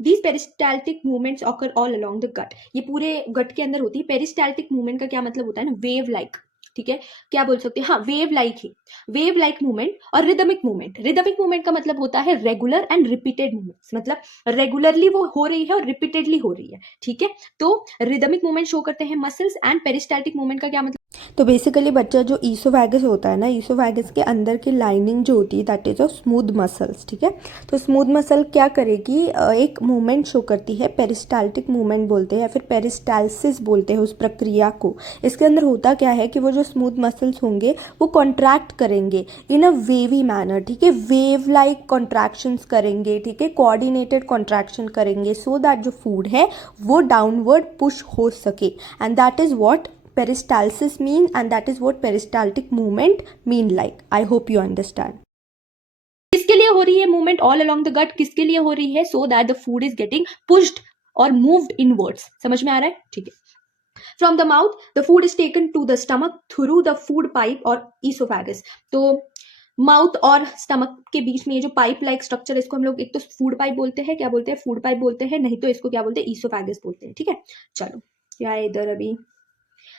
these peristaltic movements occur all along the gut, ये पूरे गट के अंदर होती है। पेरिस्टाल्टिक मूवमेंट का क्या मतलब होता है ना, वेव लाइक, ठीक है, क्या बोल सकते हैं, हाँ wave like he, wave like movement. और रिदमिक मूवमेंट, रिदमिक मूवमेंट का मतलब होता है रेगुलर एंड रिपीटेड मूवमेंट्स, मतलब रेगुलरली वो हो रही है और रिपीटेडली हो रही है, ठीक है। तो रिदमिक मूवमेंट शो करते हैं मसल्स, एंड पेरिस्टाल्टिक मूवमेंट का क्या मतलब, तो बेसिकली बच्चा जो ईसोफेगस होता है ना, ईसोफेगस के अंदर की लाइनिंग जो होती है that is of smooth muscles, ठीक है। तो स्मूथ मसल क्या करेगी, एक मूवमेंट शो करती है, पेरिस्टाल्टिक मूवमेंट बोलते हैं या फिर पेरिस्टाल्सिस बोलते हैं उस प्रक्रिया को। इसके अंदर होता क्या है कि वो जो स्मूथ मसल्स होंगे वो कॉन्ट्रैक्ट करेंगे इन अ वेवी मैनर, ठीक है, वेव लाइक कॉन्ट्रैक्शंस करेंगे, ठीक है, कोऑर्डिनेटेड कॉन्ट्रैक्शन करेंगे सो दैट जो फूड है वो डाउनवर्ड पुश हो सके, and that is what peristalsis mean, and that is what peristaltic movement mean like. I hope you understand. किसके लिए हो रही है movement all along the gut, किसके लिए हो रही है, so that the food is getting pushed और मूव्ड इनवर्ड्स, समझ में आ रहा है, ठीक है। From the mouth the food is taken to the stomach through the food pipe और ईसोफेगस। तो माउथ और स्टमक के बीच में ये जो पाइप लाइक स्ट्रक्चर है, इसको हम लोग एक तो फूड पाइप बोलते हैं, क्या बोलते हैं, फूड पाइप बोलते हैं, नहीं तो इसको क्या बोलते हैं, ईसोफेगस बोलते हैं, ठीक है। चलो क्या है इधर अभी,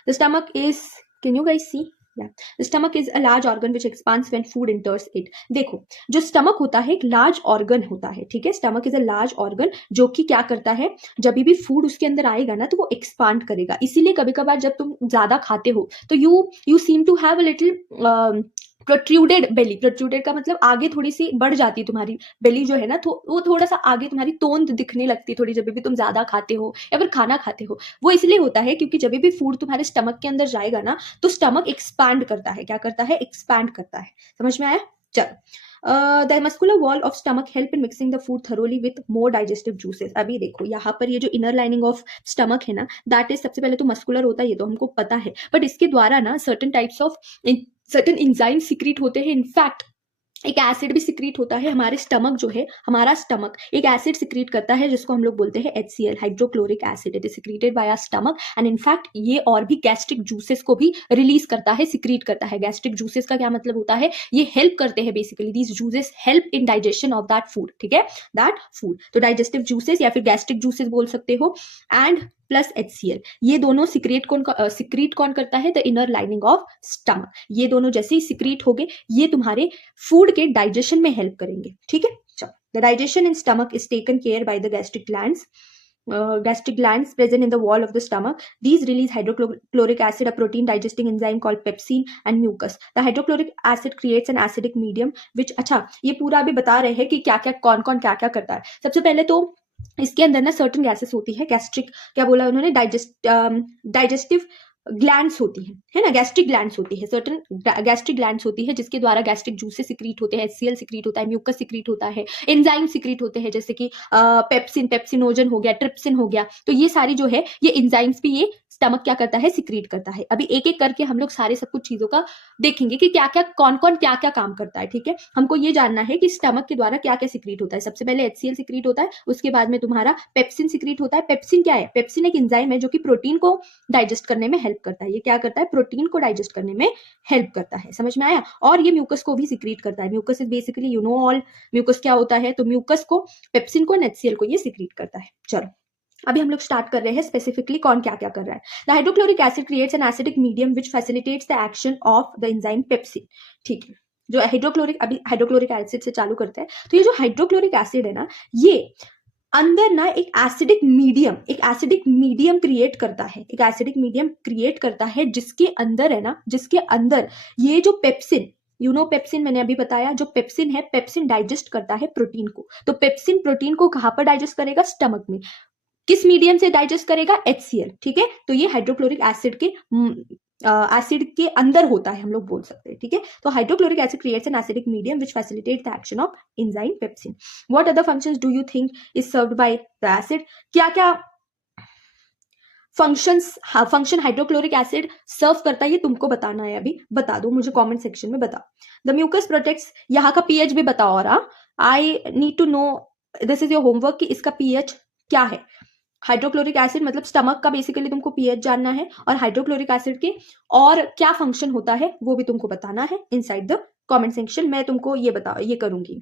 the stomach is, can you guys see? Yeah. The stomach is a large organ which expands when food enters it. देखो जो स्टमक होता है एक लार्ज ऑर्गन होता है, ठीक है, stomach is a large organ जो कि क्या करता है, जब भी फूड उसके अंदर आएगा ना तो वो एक्सपांड करेगा। इसीलिए कभी कभार जब तुम ज्यादा खाते हो तो you seem to have a little protruded belly, protruded का मतलब आगे थोड़ी सी बढ़ जाती है तुम्हारी बेली जो है ना, तो वो थोड़ा सा आगे तुम्हारी तोंद दिखने लगती है थोड़ी, जब भी तुम ज्यादा खाते हो या फिर खाना खाते हो। वो इसलिए होता है क्योंकि जब भी फूड तुम्हारे स्टमक के अंदर जाएगा ना तो स्टमक एक्सपैंड करता है, क्या करता है, एक्सपैंड करता है, समझ में आया। चलो the muscular wall of stomach help in mixing the food thoroughly with more digestive juices. अभी देखो यहाँ पर ये जो इनर लाइनिंग ऑफ स्टमक है ना, दैट इज सबसे पहले तो मस्कुलर होता है, ये तो हमको पता है, बट इसके द्वारा ना certain types of certain enzyme secrete होते हैं। इनफैक्ट एक एसिड भी सिक्रीट होता है, हमारे स्टमक जो है, हमारा स्टमक एक एसिड सिक्रीट करता है जिसको हम लोग बोलते हैं HCl, hydrochloric acid. It is secreted by our stomach and in fact ये और भी गैस्ट्रिक जूसेस को भी रिलीज करता है, सिक्रीट करता है। गैस्ट्रिक जूसेस का क्या मतलब होता है, ये हेल्प करते हैं, basically these juices help in digestion of that food, ठीक है, दैट फूड। तो डाइजेस्टिव जूसेस या फिर गैस्ट्रिक जूसेस बोल सकते हो, एंड प्लस HCl, ये दोनों सिक्रीट कौन करता है, the inner lining of stomach. ये दोनों जैसे ही सिक्रीट हो गए ये तुम्हारे फूड के डाइजेशन में हेल्प करेंगे, ठीक है। चलो the digestion in stomach is taken care by the gastric glands, gastric glands present in the wall of the stomach. These release hydrochloric acid, a protein digesting enzyme called pepsin, and mucus. The hydrochloric acid creates an acidic medium which, अच्छा ये पूरा अभी बता रहे हैं कि क्या क्या कौन कौन क्या क्या करता है। सबसे पहले तो इसके अंदर ना सर्टन गैसेस होती है, गैस्ट्रिक क्या बोला उन्होंने, डाइजेस्टिव ग्लैंड्स होती है ना, गैस्ट्रिक ग्लैंड्स होती है, सर्टन गैस्ट्रिक ग्लैंड्स होती है जिसके द्वारा गैस्ट्रिक जूसेस सिक्रीट होते हैं, HCl सिक्रीट होता है, म्यूकस सिक्रीट होता है, एंजाइम सिक्रीट होते हैं जैसे कि पेप्सिन, पेप्सिनोजन हो गया, ट्रिप्सिन हो गया। तो ये सारी जो है ये एंजाइम्स भी ये स्टमक क्या करता है, सिक्रीट करता है। अभी एक एक करके हम लोग सारे सब कुछ चीजों का देखेंगे कि क्या क्या कौन कौन क्या क्या काम करता है, ठीक है। हमको ये जानना है कि स्टमक के द्वारा क्या क्या सिक्रीट होता है। सबसे पहले HCl सिक्रीट होता है, उसके बाद में तुम्हारा पेप्सिन सिक्रीट होता है। पेप्सिन क्या है, पेप्सिन एक एंजाइम है जो कि प्रोटीन को डाइजेस्ट करने में हेल्प करता है। ये क्या करता है, प्रोटीन को डाइजेस्ट करने में हेल्प करता है, समझ में आया। और ये म्यूकस को भी सिक्रीट करता है। Mucus is basically you know all mucus क्या होता है, तो म्यूकस को, पेप्सिन को, HCl को ये सिक्रीट करता है। चलो अभी हम लोग स्टार्ट कर रहे हैं स्पेसिफिकली कौन क्या क्या कर रहा है। The hydrochloric acid creates an acidic medium which facilitates the action of the enzyme pepsin, ठीक है। जो हाइड्रोक्लोरिक, अभी हाइड्रोक्लोरिक एसिड से चालू करते हैं, तो ये जो हाइड्रोक्लोरिक एसिड है ना, ये अंदर ना एक एसिडिक मीडियम क्रिएट करता है, एक एसिडिक मीडियम क्रिएट करता है जिसके अंदर है ना, जिसके अंदर ये जो पेप्सिन, यू नो पेप्सिन मैंने अभी बताया, जो पेप्सिन है, पेप्सिन डाइजेस्ट करता है प्रोटीन को। तो पेप्सिन प्रोटीन को कहां पर डाइजेस्ट करेगा, स्टमक में। किस मीडियम से डाइजेस्ट करेगा, HCl, ठीक है। तो ये हाइड्रोक्लोरिक एसिड के अंदर होता है, हम लोग बोल सकते हैं, ठीक है। तो hydrochloric acid creates an acidic medium which facilitates the action of enzyme pepsin. What other functions do you think is served by the acid, क्या क्या फंक्शन हाइड्रोक्लोरिक एसिड सर्व करता है, ये तुमको बताना है। अभी बता दो मुझे, कमेंट सेक्शन में बताओ। द म्यूकस प्रोटेक्ट्स, यहाँ का पीएच भी बताओ, और I need to know, this is your homework कि इसका पीएच क्या है। हाइड्रोक्लोरिक एसिड मतलब स्टमक का बेसिकली तुमको पीएच जानना है, और हाइड्रोक्लोरिक एसिड के और क्या फंक्शन होता है वो भी तुमको बताना है इनसाइड द कमेंट सेक्शन। मैं तुमको ये करूंगी,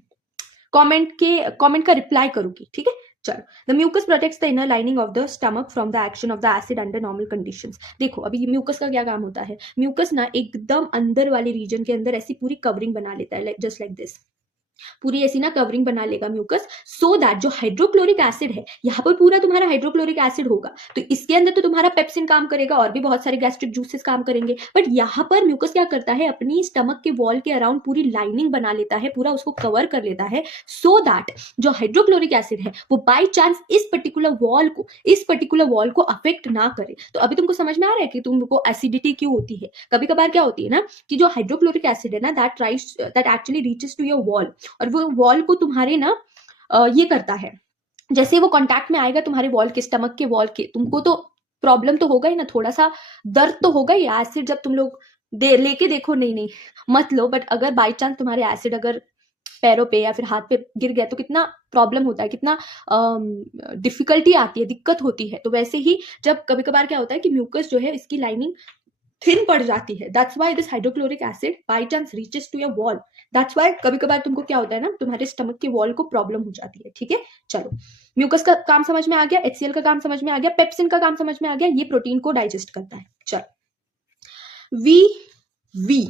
कमेंट का रिप्लाई करूंगी, ठीक है। चलो, the mucus protects the inner lining of the stomach from the action of the acid under normal conditions. देखो अभी म्यूकस का क्या काम होता है, म्यूकस ना एकदम अंदर वाले रीजन के अंदर ऐसी पूरी कवरिंग बना लेता है, जस्ट लाइक दिस, पूरी ऐसी ना कवरिंग बना लेगा म्यूकस, सो दैट जो हाइड्रोक्लोरिक एसिड है, यहाँ पर पूरा तुम्हारा हाइड्रोक्लोरिक एसिड होगा, तो इसके अंदर तो तुम्हारा पेप्सिन काम करेगा और भी बहुत सारे गैस्ट्रिक जूसेस काम करेंगे, बट यहाँ पर म्यूकस क्या करता है, अपनी स्टमक के वॉल के अराउंड पूरी लाइनिंग बना लेता है, पूरा उसको कवर कर लेता है, सो दैट जो हाइड्रोक्लोरिक एसिड है वो बाई चांस इस पर्टिकुलर वॉल को अफेक्ट ना करे। तो अभी तुमको समझ में आ रहा है कि तुमको एसिडिटी क्यों होती है। कभी कभार क्या होती है ना कि जो हाइड्रोक्लोरिक एसिड है ना, that actually reaches to your wall, और वो वॉल को तुम्हारे ना ये करता है, जैसे वो कांटेक्ट में आएगा तुम्हारे वॉल के, स्टमक के वॉल के, तुमको तो प्रॉब्लम तो होगा ही ना, थोड़ा सा दर्द तो होगा ही। एसिड जब तुम लोग लेके देखो, नहीं मत लो, बट अगर बाई चांस तुम्हारे एसिड अगर पैरों पे या फिर हाथ पे गिर गया तो कितना प्रॉब्लम होता है, कितना डिफिकल्टी आती है, दिक्कत होती है। तो वैसे ही जब कभी कभार क्या होता है कि म्यूकस जो है इसकी लाइनिंग थिन पड़ जाती है, that's why this hydrochloric acid by chance reaches to your wall, that's why कभी कभार तुमको क्या होता है ना, तुम्हारे स्टमक के वॉल को प्रॉब्लम हो जाती है। ठीक है, चलो, म्यूकस का काम समझ में आ गया, HCl का काम समझ में आ गया, पेप्सिन का काम समझ में आ गया, ये प्रोटीन को डाइजेस्ट करता है। चलो, वी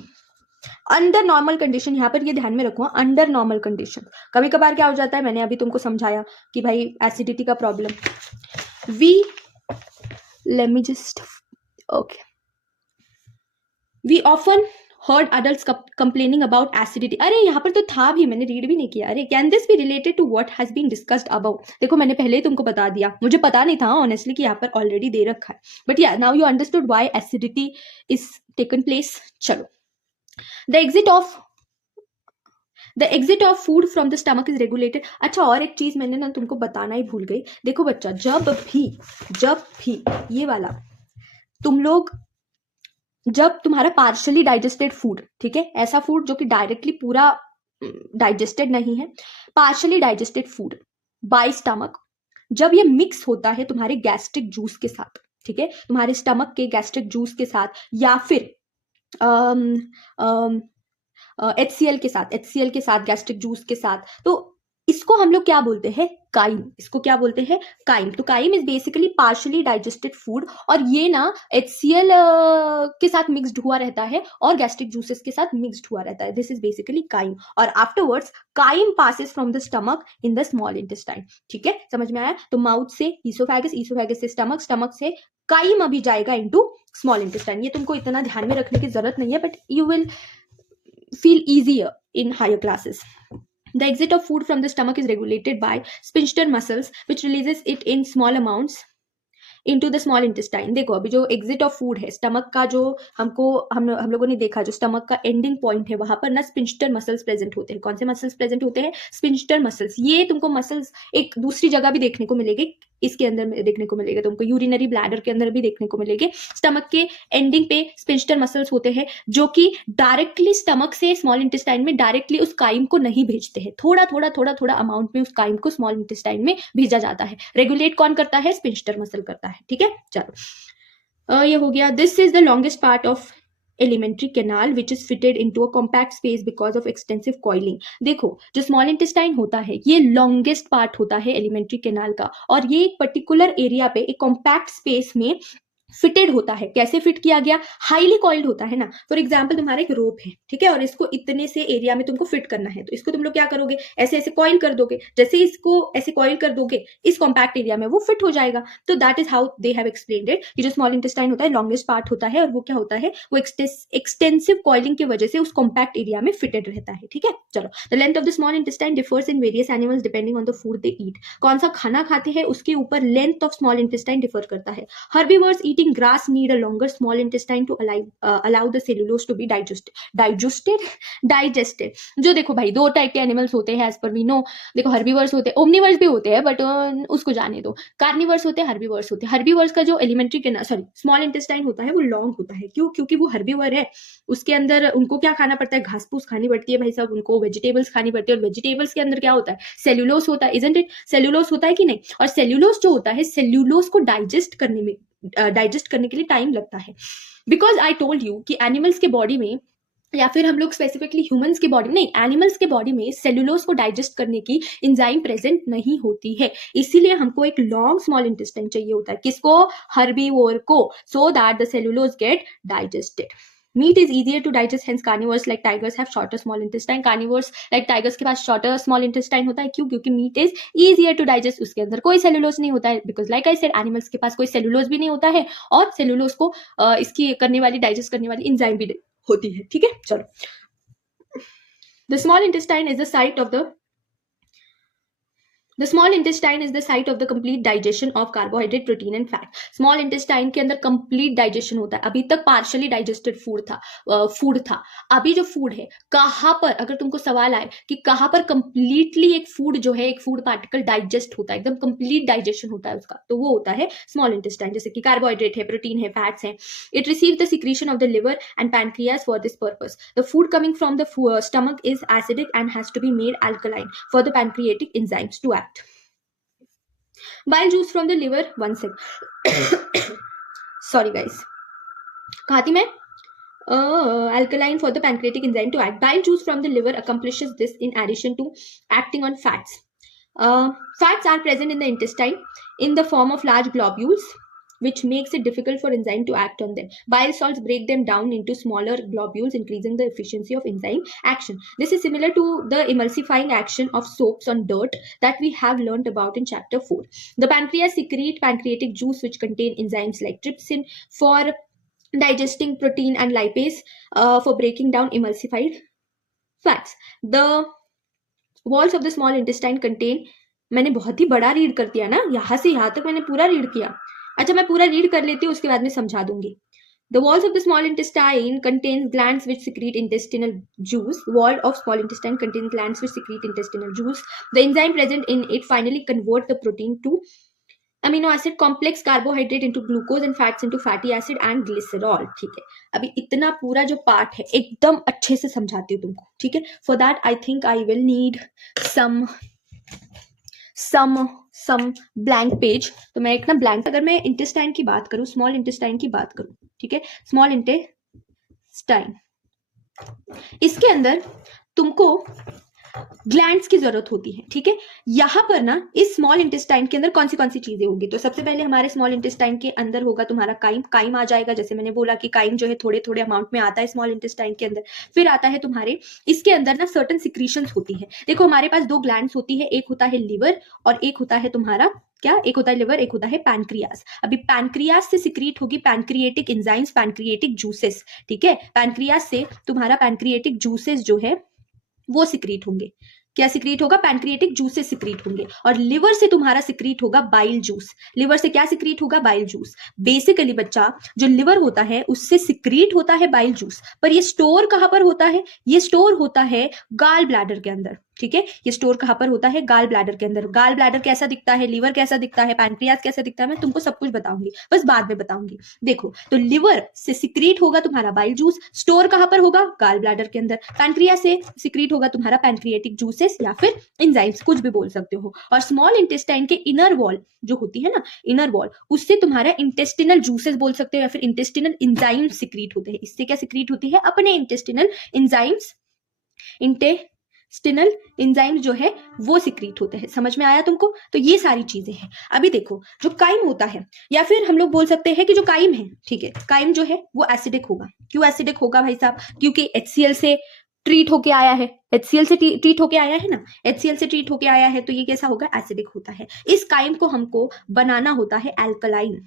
अंडर नॉर्मल कंडीशन, यहाँ पर ये ध्यान में रखो, अंडर नॉर्मल कंडीशन कभी कभार क्या हो जाता है, मैंने अभी तुमको समझाया कि भाई एसिडिटी का problem, let me just, okay, we often heard adults complaining about acidity। अरे यहाँ पर तो था भी, मैंने रीड भी नहीं किया। अरे, can this be related to what has been discussed above. देखो मैंने पहले ही तुमको बता दिया, मुझे पता नहीं था ऑनेस्टली कि यहाँ पर ऑलरेडी दे रखा है, but yeah now you understood why acidity is taken place. चलो, the exit of food from the stomach is regulated. अच्छा, और एक चीज मैंने ना तुमको बताना ही भूल गई। देखो बच्चा, जब भी ये वाला तुम लोग, जब तुम्हारा पार्शली डाइजेस्टेड फूड, ठीक है, ऐसा फूड जो कि डायरेक्टली पूरा डाइजेस्टेड नहीं है, partially digested food by stomach, जब ये मिक्स होता है तुम्हारे गैस्ट्रिक जूस के साथ, ठीक है, तुम्हारे स्टमक के गैस्ट्रिक जूस के साथ, या फिर HCl के साथ गैस्ट्रिक जूस के साथ, तो इसको हम लोग क्या बोलते हैं, काइम। इसको क्या बोलते हैं, काइम। तो chyme is basically partially digested food, और ये ना HCl के साथ मिक्स्ड हुआ रहता है और गैस्ट्रिक जूसेस के साथ मिक्स्ड हुआ रहता है। दिस इज बेसिकली काइम, और afterwards chyme passes from the stomach in the small intestine. ठीक है, समझ में आया। तो माउथ से ईसोफेगस, ईसोफेगस से स्टमक, स्टमक से काइम अभी जाएगा इनटू स्मॉल इंटेस्टाइन। ये तुमको इतना ध्यान में रखने की जरूरत नहीं है, but you will feel easier in higher classes. The exit of food from the stomach is regulated by sphincter muscles, which releases it in small amounts into the small intestine। देखो अभी जो exit of food है, stomach का जो हम लोगों ने देखा, जो स्टमक का एंडिंग पॉइंट है, वहां पर ना स्पिंस्टर मसल्स प्रेजेंट होते हैं। कौन से मसल्स प्रेजेंट होते हैं, स्पिंस्टर मसल्स। ये तुमको मसल्स एक दूसरी जगह भी देखने को मिलेगी, इसके अंदर देखने को मिलेगा तुमको, यूरिनरी ब्लैडर के अंदर भी देखने को मिलेंगे। स्टमक के एंडिंग पे स्पिंस्टर मसल्स होते हैं, जो कि डायरेक्टली स्टमक से स्मॉल इंटेस्टाइन में डायरेक्टली उस काइम को नहीं भेजते हैं, थोड़ा अमाउंट में उस काइम को स्मॉल इंटेस्टाइन में भेजा जाता है। रेगुलेट कौन करता है, स्पिंस्टर मसल करता है। ठीक है, चलो, ये हो गया। This is the longest part of alimentary canal which is fitted into a compact space because of extensive coiling. देखो, जो स्मॉल इंटेस्टाइन होता है, ये लॉन्गेस्ट पार्ट होता है एलिमेंट्री कैनाल का, और ये एक पर्टिकुलर एरिया पे एक कॉम्पैक्ट स्पेस में फिटेड होता है। कैसे फिट किया गया, हाईली कॉइल्ड होता है ना। फॉर एग्जाम्पल, तुम्हारा एक रोप है, ठीक है, और इसको इतने से एरिया में तुमको फिट करना है, तो इसको तुम लोग क्या करोगे, ऐसे ऐसे कॉइल कर दोगे। जैसे इसको ऐसे कॉइल कर दोगे, इस कॉम्पैक्ट एरिया में वो फिट हो जाएगा। तो that is how they have explained it कि जो स्मॉल इंटेस्टाइन होता है लॉन्गेस्ट पार्ट होता है, और वो क्या होता है, वो एक्सटेंसिव कॉइलिंग की वजह से उस कॉम्पैक्ट एरिया में फिटेड रहता है। ठीक है, चलो, the length of the small intestine differs in various animals depending on the food they eat. कौन सा खाना खाते हैं उसके ऊपर length of small intestine differ करता है। Herbivores eating grass need longer small intestine to allow the cellulose to be digested। जो देखो भाई, दो टाइप के एनिमल्स होते हैं एज पर वी नो। देखो, हर्बीवर्स होते हैं, ओमनीवर्स भी होते हैं, बट उसको जाने दो। कार्निवर्स होते हैं, हर्बीवर्स होते हैं। हर्बीवर्स का जो एलिमेंट्री के स्मॉल इंटेस्टाइन होता है वो लॉन्ग होता है। क्यों, क्योंकि वो हर्बीवर है, उसके अंदर उनको क्या खाना पड़ता है, घास फूस खानी पड़ती है भाई साहब, उनको वेजिटेबल्स खानी पड़ती है, और वेजिटेबल्स के अंदर क्या होता है, सेल्यूलोस होता है, इजंट इट। सेल्यूलोस होता है कि नहीं, और सेल्यूलोस जो होता है, सेल्यूलोस को डाइजेस्ट करने के लिए टाइम लगता है। बिकॉज आई टोल्ड यू कि एनिमल्स के बॉडी में या फिर हम लोग स्पेसिफिकली ह्यूमंस की बॉडी नहीं, एनिमल्स के बॉडी में सेलुलोज को डाइजेस्ट करने की एंजाइम प्रेजेंट नहीं होती है, इसीलिए हमको एक लॉन्ग स्मॉल इंटेस्टाइन चाहिए होता है। किसको? हर्बीवोर को, so that the cellulose get digested. Meat is easier to digest, hence carnivores like tigers have shorter small intestine. carnivores like tigers के पास shorter small intestine होता है। क्यों? क्योंकि meat is easier to digest, उसके अंदर कोई cellulose नहीं होता है, because like I said animals के पास कोई सेलुलोज भी नहीं होता है और सेलुलोज को इसकी करने वाली, डाइजेस्ट करने वाली एंजाइम भी होती है। ठीक है, चलो। The small intestine is the site of the small intestine is the site of the complete digestion of carbohydrate, protein and fat. Small intestine के अंदर complete digestion होता है। अभी तक partially digested food था। अभी जो food है कहाँ पर, अगर तुमको सवाल आए कि कहाँ पर completely एक food जो है, एक food particle digest होता है, एकदम complete digestion होता है उसका, तो वो होता है small intestine। जैसे कि carbohydrate है, protein है, fats है। It receives the secretion of the liver and pancreas for this purpose. The food coming from the stomach is acidic and has to be made alkaline for the pancreatic enzymes to act. Bile juice from the liver, 1 sec. Sorry guys, कहा थी मैं? Alkaline for the pancreatic enzyme to act. Bile juice from the liver accomplishes this in addition to acting on fats. Fats are present in the intestine in the form of large globules, which makes it difficult for enzyme to act on them. Bile salts break them down into smaller globules, increasing the efficiency of enzyme action. This is similar to the emulsifying action of soaps on dirt that we have learned about in chapter 4. The pancreas secrete pancreatic juice, which contain enzymes like trypsin for digesting protein and lipase for breaking down emulsified fats. The walls of the small intestine contain, मैंने बहुत ही बड़ा read कर दिया ना, यहाँ से यहाँ तक मैंने पूरा रीड किया। अच्छा, मैं पूरा रीड कर लेती हूँ, उसके बाद में समझा दूंगी। The walls of the small intestine contains glands which secrete intestinal juice. Wall of small intestine contains glands which secrete intestinal juice. The enzyme present in it finally convert the protein to amino acid, complex carbohydrate into glucose and fats into fatty acid and glycerol. ठीक है, अभी इतना पूरा जो part है एकदम अच्छे से समझाती हूँ तुमको। ठीक है, for that I think I will need some blank page। तो मैं एक ना blank, अगर मैं इंटेस्टाइन की बात करूं, स्मॉल इंटेस्टाइन की बात करूं, ठीक है, स्मॉल इंटेस्टाइन, इसके अंदर तुमको ग्लैंड्स की जरूरत होती है। ठीक है, यहाँ पर ना इस स्मॉल इंटेस्टाइन के अंदर कौन सी चीजें होगी? तो सबसे पहले हमारे स्मॉल इंटेस्टाइन के अंदर होगा तुम्हारा काइम आ जाएगा। जैसे मैंने बोला कि काइम जो है थोड़े थोड़े अमाउंट में आता है स्मॉल इंटेस्टाइन के अंदर। फिर आता है तुम्हारे, इसके अंदर ना सर्टन सिक्रीशंस होती है। देखो हमारे पास 2 ग्लैंड्स होती है, एक होता है लिवर और एक होता है तुम्हारा क्या, एक होता है लिवर, एक होता है पैनक्रियास। अभी पैनक्रियास से सिक्रीट होगी पैनक्रिएटिक एंजाइम्स, पैनक्रिएटिक जूसेस। ठीक है, पैनक्रियास से तुम्हारा पैनक्रिएटिक जूसेस जो है वो सिक्रीट होंगे। क्या सिक्रीट होगा? पैनक्रिएटिक जूसेस सिक्रीट होंगे। और लिवर से तुम्हारा सिक्रीट होगा बाइल जूस। लिवर से क्या सिक्रीट होगा? Bile juice. बेसिकली बच्चा, जो लिवर होता है उससे सिक्रीट होता है बाइल जूस, पर ये स्टोर कहां पर होता है? ये स्टोर होता है गाल ब्लैडर के अंदर। ठीक है, ये स्टोर कहां पर होता है? गाल ब्लैडर के अंदर। गाल ब्लैडर कैसा दिखता है, लिवर कैसा दिखता है, पैनक्रियास कैसा दिखता है, मैं तुमको सब कुछ बताऊंगी, बस बाद में बताऊंगी। देखो, तो लिवर से सिक्रीट होगा तुम्हारा बाइल जूस, स्टोर कहां पर होगा? गाल ब्लैडर के अंदर। पैनक्रियास से सिक्रीट होगा तुम्हारा पैनक्रिएटिक जूसेस या फिर एंजाइम्स, कुछ भी बोल सकते हो। और स्मॉल इंटेस्टाइन के इनर वॉल जो होती है ना, इनर वॉल, उससे तुम्हारा इंटेस्टिनल जूसेस बोल सकते हो या फिर इंटेस्टिनल एंजाइम्स सिक्रीट होते हैं। इससे क्या सिक्रीट होती है? अपने इंटेस्टिनल एंजाइम्स, इंटेस्टिनल एंजाइम्स जो है वो सिक्रीट होते हैं। समझ में आया तुमको? तो ये सारी चीजें हैं। अभी देखो, जो काइम होता है, या फिर हम लोग बोल सकते हैं कि जो काइम है, ठीक है, काइम जो है वो एसिडिक होगा। क्यों एसिडिक होगा भाई साहब? क्योंकि HCl से ट्रीट होके आया है, HCl से ट्रीट होके आया है ना, HCl से ट्रीट होके आया है, तो ये कैसा होगा? एसिडिक होता है। इस काइम को हमको बनाना होता है एल्कलाइन।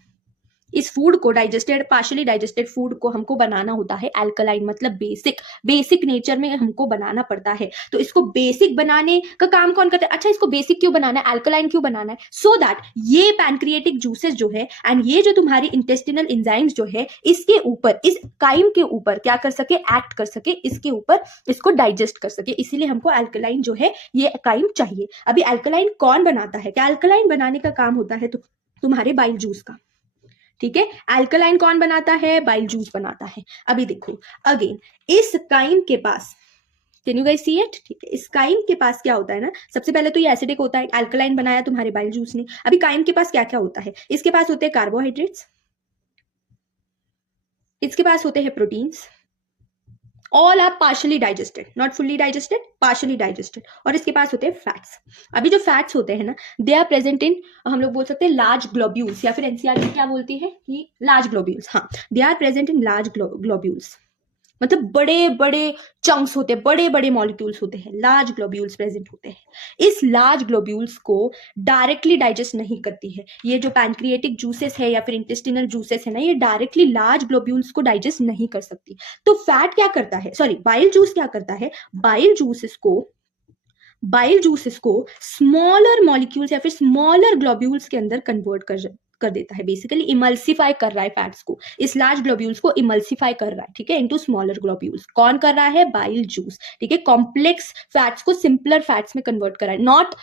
इस फूड को, डाइजेस्टेड, पार्शियली डाइजेस्टेड फूड को हमको बनाना होता है एल्कलाइन, मतलब बेसिक नेचर में हमको बनाना पड़ता है। तो इसको बेसिक बनाने का काम कौन करता है? अच्छा, इसको बेसिक क्यों बनाना है, एल्कलाइन क्यों बनाना है? सो दैट ये पैनक्रिएटिक जूसेस जो है एंड ये जो तुम्हारी इंटेस्टिनल एंजाइम्स जो है, इसके ऊपर, इस काइम के ऊपर क्या कर सके? एक्ट कर सके, इसके ऊपर इसको डाइजेस्ट कर सके। इसीलिए हमको एल्कलाइन जो है ये काइम चाहिए। अभी एल्कलाइन कौन बनाता है? क्या एल्कलाइन बनाने का काम होता है तो तुम्हारे बाइल जूस का। ठीक है, एल्कलाइन कौन बनाता है? बाइल जूस बनाता है। अभी देखो अगेन, इस काइम के पास, can you guys see it? ठीक है, इस काइम के पास क्या होता है ना, सबसे पहले तो ये एसिडिक होता है, एल्कलाइन बनाया तुम्हारे बाइल जूस ने। अभी काइम के पास क्या क्या होता है? इसके पास होते हैं कार्बोहाइड्रेट्स, इसके पास होते हैं proteins, all are partially digested, not fully digested, partially digested. और इसके पास होते हैं फैट्स। अभी जो फैट्स होते हैं ना, दे आर प्रेजेंट इन, हम लोग बोल सकते हैं लार्ज ग्लोब्यूल्स, या फिर एनसीईआरटी क्या बोलती है कि लार्ज ग्लोब्यूल्स। हाँ, they are present in large globules, मतलब बड़े बड़े चंक्स होते हैं, बड़े बड़े मॉलिक्यूल्स होते हैं, लार्ज ग्लोब्यूल्स प्रेजेंट होते हैं। इस लार्ज ग्लोब्यूल्स को डायरेक्टली डाइजेस्ट नहीं करती है ये जो पैनक्रिएटिक जूसेस है या फिर इंटेस्टिनल जूसेस है ना, ये डायरेक्टली लार्ज ग्लोब्यूल्स को डाइजेस्ट नहीं कर सकती। तो फैट क्या करता है, सॉरी बाइल जूस क्या करता है, बाइल जूसेस को स्मॉलर मॉलिक्यूल्स या फिर स्मॉलर ग्लोब्यूल्स के अंदर कन्वर्ट कर देता है। बेसिकली इमल्सिफाई कर रहा है फैट्स को, इस लार्ज ग्लोब्यूल्स को इमल्सिफाई कर रहा है, ठीक है, इनटू स्मॉलर ग्लोब्यूल्स। कौन कर रहा है, बाइल जूस, ठीक है। कॉम्प्लेक्स फैट्स को सिंपलर फैट्स में कन्वर्ट कर रहा है, not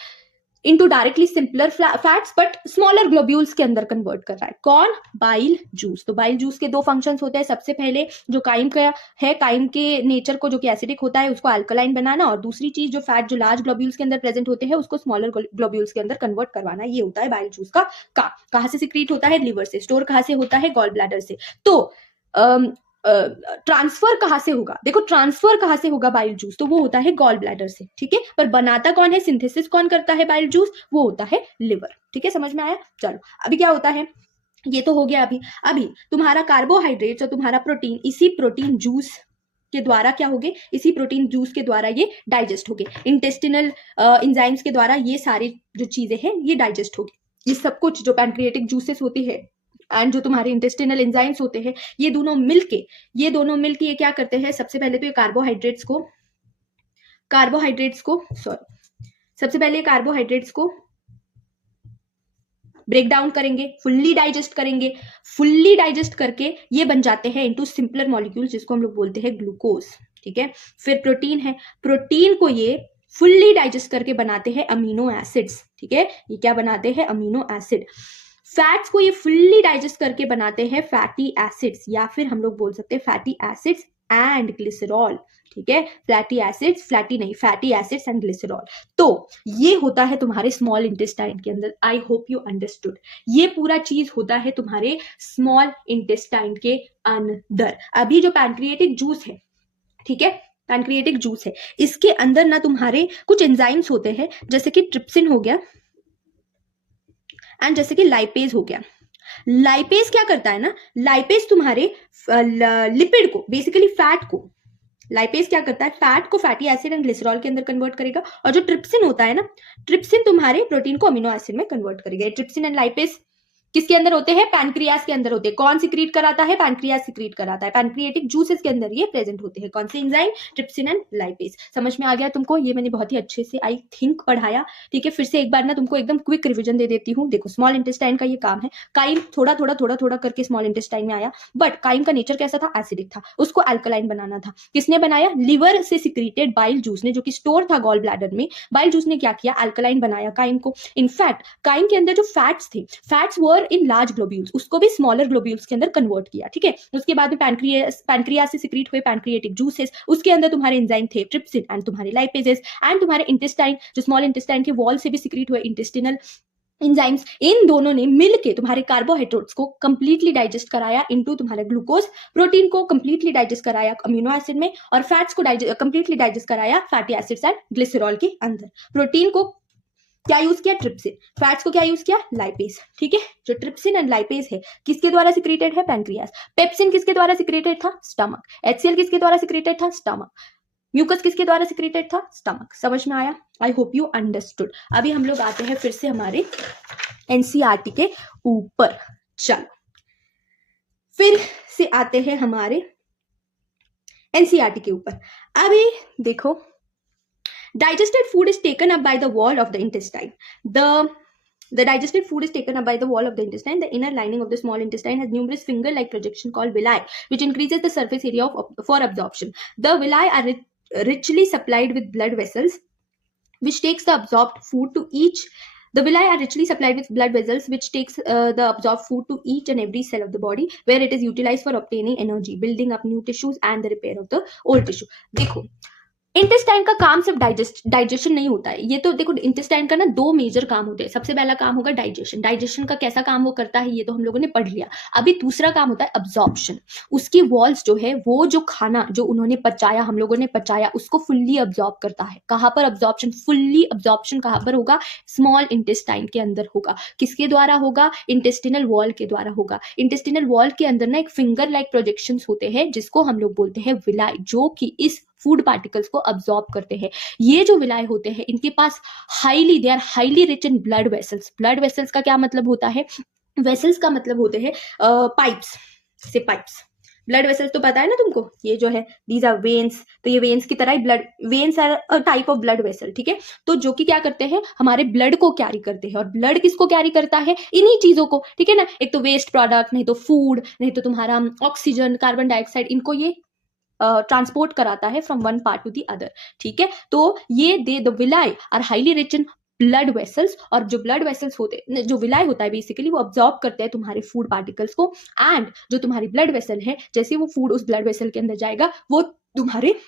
into directly simpler fats but smaller globules के अंदर कन्वर्ट कर रहा है। कौन, बाइल जूस। तो बाइल जूस के दो फंक्शंस होते हैं। सबसे पहले जो काइम का है, काइम के नेचर को जो कि एसिडिक होता है उसको अल्कलाइन बनाना, और दूसरी चीज जो फैट जो लार्ज ग्लोब्यूल्स के अंदर प्रेजेंट होते हैं उसको स्मॉलर ग्लोब्यूल्स के अंदर कन्वर्ट करवाना। ये होता है बाइल जूस का काम। कहां से सिक्रीट होता है, लिवर से। स्टोर कहां से होता है, गॉल ब्लैडर से। तो ट्रांसफर कहां से होगा, देखो ट्रांसफर कहां से होगा बाइल जूस, तो वो होता है गॉल ब्लैडर से, ठीक है। पर बनाता कौन है, सिंथेसिस कौन करता है बाइल जूस, वो होता है लिवर, ठीक है। समझ में आया। चलो अभी क्या होता है, ये तो हो गया। अभी तुम्हारा कार्बोहाइड्रेट्स और तुम्हारा प्रोटीन इसी प्रोटीन जूस के द्वारा क्या होगे, इसी प्रोटीन जूस के द्वारा ये डाइजेस्ट होगे। इंटेस्टिनल एंजाइम्स के द्वारा ये सारी जो चीजें हैं ये डाइजेस्ट होगी। ये सब कुछ जो पैनक्रिएटिक जूसेस होती है एंड जो तुम्हारे इंटेस्टिनल एंजाइम्स होते हैं, ये दोनों मिलके ये क्या करते हैं, सबसे पहले तो ये कार्बोहाइड्रेट्स को ब्रेक डाउन करेंगे, फुल्ली डाइजेस्ट करके ये बन जाते हैं इनटू सिंपलर मॉलिक्यूल्स जिसको हम लोग बोलते हैं ग्लूकोज, ठीक है। फिर प्रोटीन है, प्रोटीन को ये फुल्ली डाइजेस्ट करके बनाते हैं अमीनो एसिड्स, ठीक है। ये क्या बनाते हैं, अमीनो एसिड। फैट्स को ये फुल्ली डाइजेस्ट करके बनाते हैं फैटी एसिड्स, या फिर हम लोग बोल सकते हैं फैटी एसिड्स एंड ग्लिसरॉल, ठीक है। Fatty acids and glycerol. तो ये होता है तुम्हारे स्मॉल इंटेस्टाइन के अंदर। आई होप यू अंडरस्टूड। ये पूरा चीज होता है तुम्हारे स्मॉल इंटेस्टाइन के अंदर। अभी जो पैनक्रिएटिक जूस है, ठीक है, पैनक्रिएटिक जूस है, इसके अंदर ना तुम्हारे कुछ एंजाइम्स होते हैं, जैसे कि ट्रिप्सिन हो गया एंड जैसे कि लाइपेज हो गया। लाइपेज क्या करता है ना, लाइपेज तुम्हारे लिपिड को, बेसिकली फैट को, लाइपेज क्या करता है, फैट को फैटी एसिड एंड ग्लिसरॉल के अंदर कन्वर्ट करेगा। और जो ट्रिप्सिन होता है ना, ट्रिप्सिन तुम्हारे प्रोटीन को अमीनो एसिड में कन्वर्ट करेगा। ट्रिप्सिन एंड लाइपेज किसके अंदर होते हैं, पैनक्रियास के अंदर होते हैं। कौन सिक्रीट कराता है, पैनक्रियास सिक्रीट कराता है। पैनक्रिएटिक जूसेस के अंदर ये प्रेजेंट होते हैं। कौन से एंजाइम, ट्रिप्सिन एंड लाइपेज। समझ में आ गया तुमको, ये मैंने बहुत ही अच्छे से आई थिंक पढ़ाया, ठीक है। फिर से एक बार ना तुमको एकदम क्विक रिविजन दे देती हूँ। देखो स्मॉल इंटेस्टाइन का ये काम है, काइम थोड़ा करके स्मॉल इंटेस्टाइन में आया, बट काइम का नेचर कैसा था, एसिडिक था, उसको अल्कलाइन बनाना था। किसने बनाया, लिवर से सिक्रीटेड बाइल जूस ने, जो कि स्टोर था गॉल ब्लैडर में। बाइल जूस ने क्या किया, अल्कलाइन बनाया काइम को। इनफैक्ट काइम के अंदर जो फैट्स थे, फैट्स वर इन लार्ज ग्लोब्यूल्स, उसको भी स्मॉलर ग्लोब्यूल्स के अंदर कन्वर्ट किया, ठीक है। उसके बाद में पैनक्रियास से सिक्रीट हुए पैनक्रिएटिक जूसेस, उसके अंदर तुम्हारे एंजाइम थे ट्रिप्सिन एंड तुम्हारे लाइपेजेस, एंड तुम्हारे इंटेस्टाइन जो स्मॉल इंटेस्टाइन के वॉल से भी सिक्रीट हुए इंटेस्टिनल एंजाइम्स। इन दोनों ने मिलके तुम्हारे कार्बोहाइड्रेट्स को कंप्लीटली डाइजेस्ट कराया इनटू तुम्हारे ग्लूकोज, प्रोटीन को कंप्लीटली डाइजेस्ट कराया अमीनो एसिड में, और फैट्स को कंप्लीटली डाइजेस्ट कराया फैटी एसिड्स एंड ग्लिसरॉल के अंदर। प्रोटीन को क्या यूज किया, ट्रिप्सिन। फैट्स को क्या यूज किया, लाइपेज, ठीक है। जो ट्रिप्सिन एंड लाइपेज है किसके द्वारा सिक्रेटेड है, पैनक्रियास। पेप्सिन किसके द्वारा सिक्रेटेड था, स्टमक। HCl किसके द्वारा सिक्रेटेड था, स्टमक। म्यूकस किसके द्वारा सिक्रेटेड था, स्टमक। समझ में आया, आई होप यू अंडरस्टूड। अभी हम लोग आते हैं फिर से हमारे एनसीईआरटी के ऊपर। चलो फिर से आते हैं हमारे एनसीईआरटी के ऊपर। अभी देखो, digested food is taken up by the wall of the intestine. The digested food is taken up by the wall of the intestine. The inner lining of the small intestine has numerous finger-like projection called villi, which increases the surface area for absorption. The villi are richly supplied with blood vessels, which takes the absorbed food to each. The villi are richly supplied with blood vessels, which takes the absorbed food to each and every cell of the body, where it is utilized for obtaining energy, building up new tissues, and the repair of the old tissue. देखो intestine का काम सिर्फ digestion नहीं होता है। ये तो देखो, इंटेस्टाइन का ना 2 मेजर काम होते हैं। सबसे पहला काम होगा डाइजेशन। डाइजेशन का कैसा काम वो करता है ये तो हम लोगों ने पढ़ लिया। अभी दूसरा काम होता है अब्जॉर्प्शन। उसकी वॉल्स जो है वो जो खाना जो उन्होंने पचाया, हम लोगों ने पचाया, उसको फुल्ली अब्जॉर्ब करता है। कहाँ पर अब्जॉर्प्शन? फुल्ली अब्जॉर्प्शन कहाँ पर होगा? स्मॉल इंटेस्टाइन के अंदर होगा। किसके द्वारा होगा? इंटेस्टिनल वॉल के द्वारा होगा। इंटेस्टिनल वॉल के अंदर ना एक फिंगर लाइक प्रोजेक्शंस होते हैं जिसको हम लोग बोलते हैं विलाई, जो कि इस फूड पार्टिकल्स को अब्सॉर्ब करते हैं। ये जो विलाय होते हैं इनके पास they are highly rich in blood vessels. Blood vessels का क्या मतलब होता है? वेसल्स का मतलब होते हैं पाइप्स, जैसे पाइप्स। ब्लड वेसल्स तो पता है ना तुमको, ये जो है दीज आर वेन्स। तो ये वेन्स की तरह ही blood veins are a type of blood vessel, ठीक है। तो जो कि क्या करते हैं, हमारे ब्लड को कैरी करते हैं। और ब्लड किसको कैरी करता है? इन्हीं चीजों को, ठीक है ना। एक तो वेस्ट प्रोडक्ट, नहीं तो फूड, नहीं तो तुम्हारा ऑक्सीजन, कार्बन डाइऑक्साइड, इनको ये ट्रांसपोर्ट कराता है from one part to the other, ठीक है। तो ये the villi are highly rich in blood vessels. और जो ब्लड वेसल्स होते हैं, जो विलाई होता है बेसिकली, वो अब्सॉर्ब करते हैं तुम्हारे फूड पार्टिकल्स को। एंड जो तुम्हारी ब्लड वेसल है, जैसे वो फूड उस ब्लड वेसल के अंदर जाएगा, वो तुम्हारे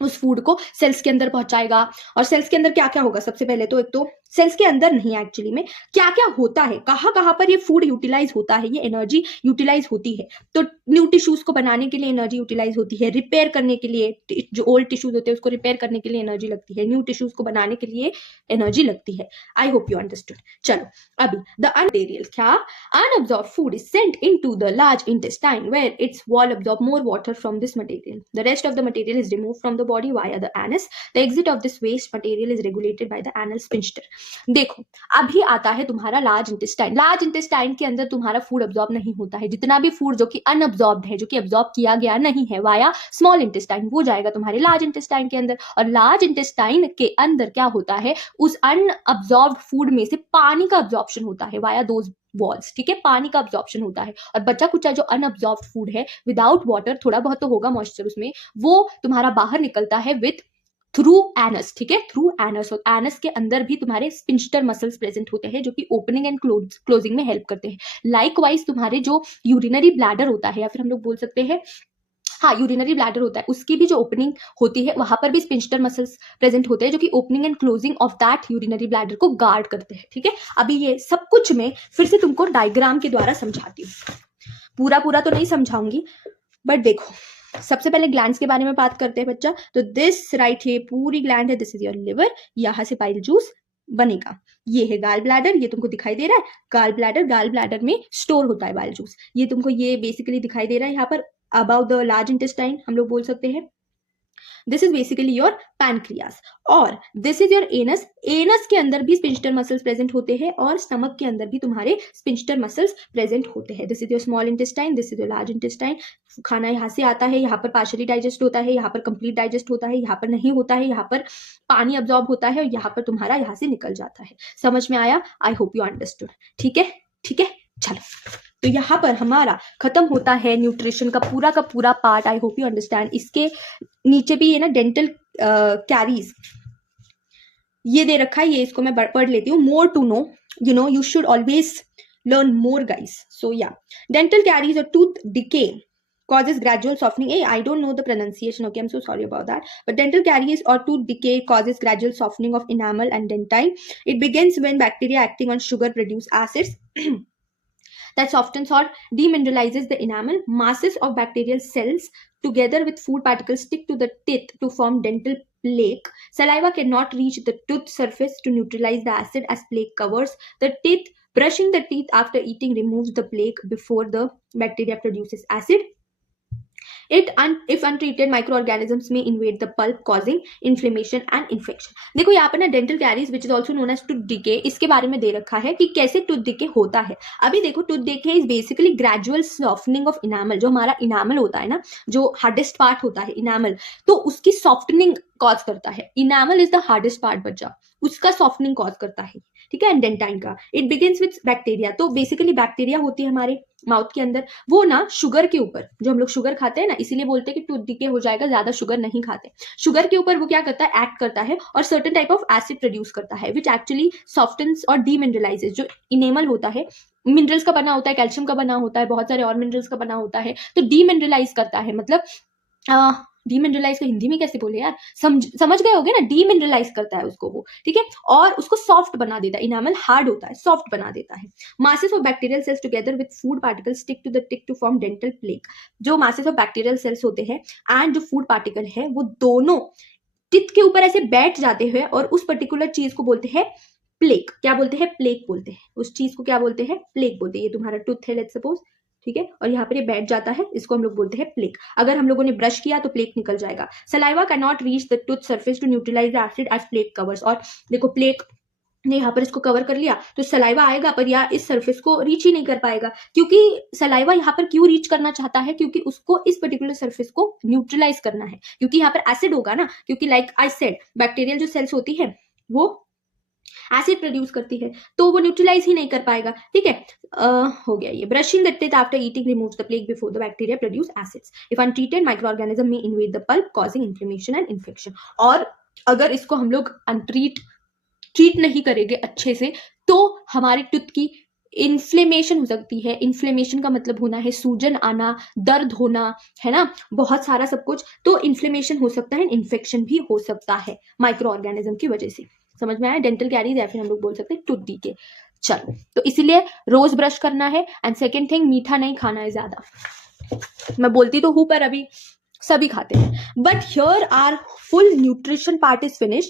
उस फूड को सेल्स के अंदर पहुंचाएगा। और सेल्स के अंदर क्या क्या होगा? सबसे पहले तो एक तो सेल्स के अंदर नहीं, एक्चुअली में क्या क्या होता है, कहाँ कहाँ पर ये फूड यूटिलाइज होता है, ये एनर्जी यूटिलाइज होती है। तो न्यू टिश्यूज को बनाने के लिए एनर्जी यूटिलाइज होती है, रिपेयर करने के लिए, जो ओल्ड टिश्यूज होते हैं उसको रिपेयर करने के लिए एनर्जी लगती है, न्यू टिश्यूज को बनाने के लिए एनर्जी लगती है। आई होप यू अंडरस्टूड। चलो अभी द अनमटेरियल, क्या unabsorbed food is sent into the large intestine where its wall absorb more water from this material. The rest of the material is removed from the body via the anus. The exit of this waste material is regulated by the anal sphincter. देखो अभी आता है तुम्हारा large intestine. Large intestine के अंदर तुम्हारा food absorb नहीं होता है। जितना भी फूड जो कि अनअब्सॉर्ब्ड है, जो कि अब्सॉर्ब किया गया नहीं है वाया स्मॉल इंटेस्टाइन, वो जाएगा तुम्हारे लार्ज इंटेस्टाइन के अंदर। और लार्ज इंटेस्टाइन के अंदर क्या होता है? उस अनअब्सॉर्ब्ड फूड में से पानी का अब्सॉर्प्शन होता है वाया दोज वॉल्स, ठीक है। पानी का अब्सॉर्प्शन होता है। और बचा कुचा जो अनअब्सॉर्ब्ड फूड है विदाउट वाटर, थोड़ा बहुत तो होगा मॉइस्चर उसमें, वो तुम्हारा बाहर निकलता है विथ थ्रू एनस, ठीक है, थ्रू एनस। और एनस के अंदर भी तुम्हारे स्पिंस्टर मसल्स प्रेजेंट होते हैं जो कि ओपनिंग एंड क्लोजिंग में हेल्प करते हैं। लाइकवाइज तुम्हारे जो यूरिनरी ब्लैडर होता है, या फिर हम लोग बोल सकते हैं, हाँ, यूरिनरी ब्लैडर होता है, उसकी भी जो ओपनिंग होती है वहां पर भी स्पिंस्टर मसल्स प्रेजेंट होते हैं जो कि opening and closing of that urinary bladder को गार्ड करते हैं, ठीक है। अभी ये सब कुछ मैं फिर से तुमको डायग्राम के द्वारा समझाती हूँ। पूरा पूरा तो नहीं समझाऊंगी, बट देखो सबसे पहले ग्लैंड्स के बारे में बात करते हैं बच्चा। तो दिस राइट है पूरी ग्लैंड है, दिस इज योर लिवर, यहाँ से पाइल जूस बनेगा। ये है गाल ब्लैडर, ये तुमको दिखाई दे रहा है गाल ब्लैडर। गाल ब्लैडर में स्टोर होता है बाइल जूस। ये तुमको ये बेसिकली दिखाई दे रहा है यहाँ पर अबाउट द लार्ज इंटेस्टाइन, हम लोग बोल सकते हैं this is basically your pancreas. और this is your anus. Anus के अंदर भी स्पिंस्टर मसल्स प्रेजेंट होते हैं और स्टमक के अंदर भी तुम्हारे स्पिंस्टर मसल्स प्रेजेंट होते हैं। This is your small intestine, this is your large intestine. खाना यहाँ से आता है, यहाँ पर पार्शियली डाइजेस्ट होता है, यहाँ पर कंप्लीट डाइजेस्ट होता है, यहाँ पर नहीं होता है, यहाँ पर पानी अब्सॉर्ब होता है और यहाँ पर तुम्हारा यहाँ से निकल जाता है। समझ में आया? आई होप यू अंडरस्टूड। ठीक है, ठीक है, चलो। तो यहाँ पर हमारा खत्म होता है न्यूट्रिशन का पूरा part. I hope you understand. इसके नीचे भी ये ना डेंटल कैरीज ये दे रखा है, ये इसको मैं पढ़ लेती हूँ। More to know, you know, you should always learn more guys. So yeah, dental caries or tooth decay causes gradual softening. Hey, I don't know the pronunciation, okay, I'm so sorry about that. But dental caries or tooth decay causes gradual softening of enamel and dentine. It begins when bacteria acting on sugar produce acids that softens or demineralizes the enamel. Masses of bacterial cells together with food particles stick to the teeth to form dental plaque. Saliva cannot reach the tooth surface to neutralize the acid as plaque covers the teeth. Brushing the teeth after eating removes the plaque before the bacteria produces acid. If untreated, microorganisms may invade the pulp causing inflammation and infection. देखो यहाँ पर ना dental caries which is also known as tooth decay, इसके बारे में दे रखा है कि कैसे टूथ डिके होता है। अभी देखो tooth decay is basically gradual softening of enamel. जो हमारा इनामल होता है ना, जो हार्डेस्ट पार्ट होता है इनामल, तो उसकी सॉफ्टनिंग कॉज करता है। Enamel is the hardest part बच्चा, उसका सॉफ्टनिंग कॉज करता है, ठीक है। एंड डेंटाइन का इट बिगिंस विथ बैक्टीरिया। तो बेसिकली बैक्टीरिया होती है हमारे माउथ के अंदर, वो ना शुगर के ऊपर, जो हम लोग शुगर खाते हैं ना, इसीलिए बोलते हैं कि टूथ डिके हो जाएगा, ज्यादा शुगर नहीं खाते। शुगर के ऊपर वो क्या करता है, एक्ट करता है और certain type of acid produce करता है विच एक्चुअली सॉफ्टन्स और डीमिनरलाइजेस। जो इनेमल होता है मिनरल्स का बना होता है, कैल्शियम का बना होता है, बहुत सारे और मिनरल्स का बना होता है, तो डीमिनरलाइज करता है, मतलब डीमिनरलाइज को हिंदी में कैसे बोले यार, समझ गए होगे ना, डीमिनरलाइज करता है उसको वो, ठीक है, और उसको सॉफ्ट बना देता है, इनामल हार्ड होता है, सॉफ्ट बना देता है। Masses of bacterial cells together with food particle stick to the teeth to form dental plaque. जो मासेस ऑफ बैक्टीरियल सेल्स होते हैं एंड जो फूड पार्टिकल है वो दोनों टिथ के ऊपर ऐसे बैठ जाते हैं और उस पर्टिकुलर चीज को बोलते हैं प्लेक। क्या बोलते हैं? प्लेक बोलते हैं। उस चीज को क्या बोलते हैं? प्लेक बोलते हैं। ये तुम्हारा टूथ है लेट्स सपोज, ठीक है, और यहाँ पर ये बैठ जाता है, इसको हम लोग बोलते हैं प्लेक। अगर हम लोगों ने ब्रश किया तो प्लेक निकल जाएगा। Saliva can not reach the tooth surface to neutralise the acid as plaque covers. और देखो प्लेक ने यहाँ पर इसको कवर कर लिया तो सलाइवा आएगा पर या इस सरफेस को रीच ही नहीं कर पाएगा, क्योंकि सलाइवा यहाँ पर क्यों रीच करना चाहता है? क्योंकि उसको इस पर्टिकुलर सरफेस को न्यूट्रलाइज करना है, क्योंकि यहाँ पर एसिड होगा ना, क्योंकि लाइक आई सेड बैक्टीरियल जो सेल्स होती है वो एसिड प्रोड्यूस करती है, तो वो न्यूट्रलाइज ही नहीं कर पाएगा, ठीक है। हो गया ये। Brushing the teeth after eating removes the plaque before the bacteria produce acids. If untreated microorganism may invade the pulp causing inflammation and infection. और अगर इसको हम लोग ट्रीट नहीं करेंगे अच्छे से तो हमारे टूथ की इन्फ्लेमेशन हो सकती है। इन्फ्लेमेशन का मतलब होना है सूजन आना, दर्द होना, है ना, बहुत सारा सब कुछ। तो इन्फ्लेमेशन हो सकता है, इन्फेक्शन भी हो सकता है माइक्रो ऑर्गेनिज्म की वजह से। समझ में आया? डेंटल कैरीज या फिर हम लोग बोल सकते हैं टूथ डीके। चलो, तो इसीलिए रोज ब्रश करना है। एंड सेकेंड थिंग, मीठा नहीं खाना है ज्यादा। मैं बोलती तो हूं पर अभी सभी खाते हैं। But here are full nutrition part is finished.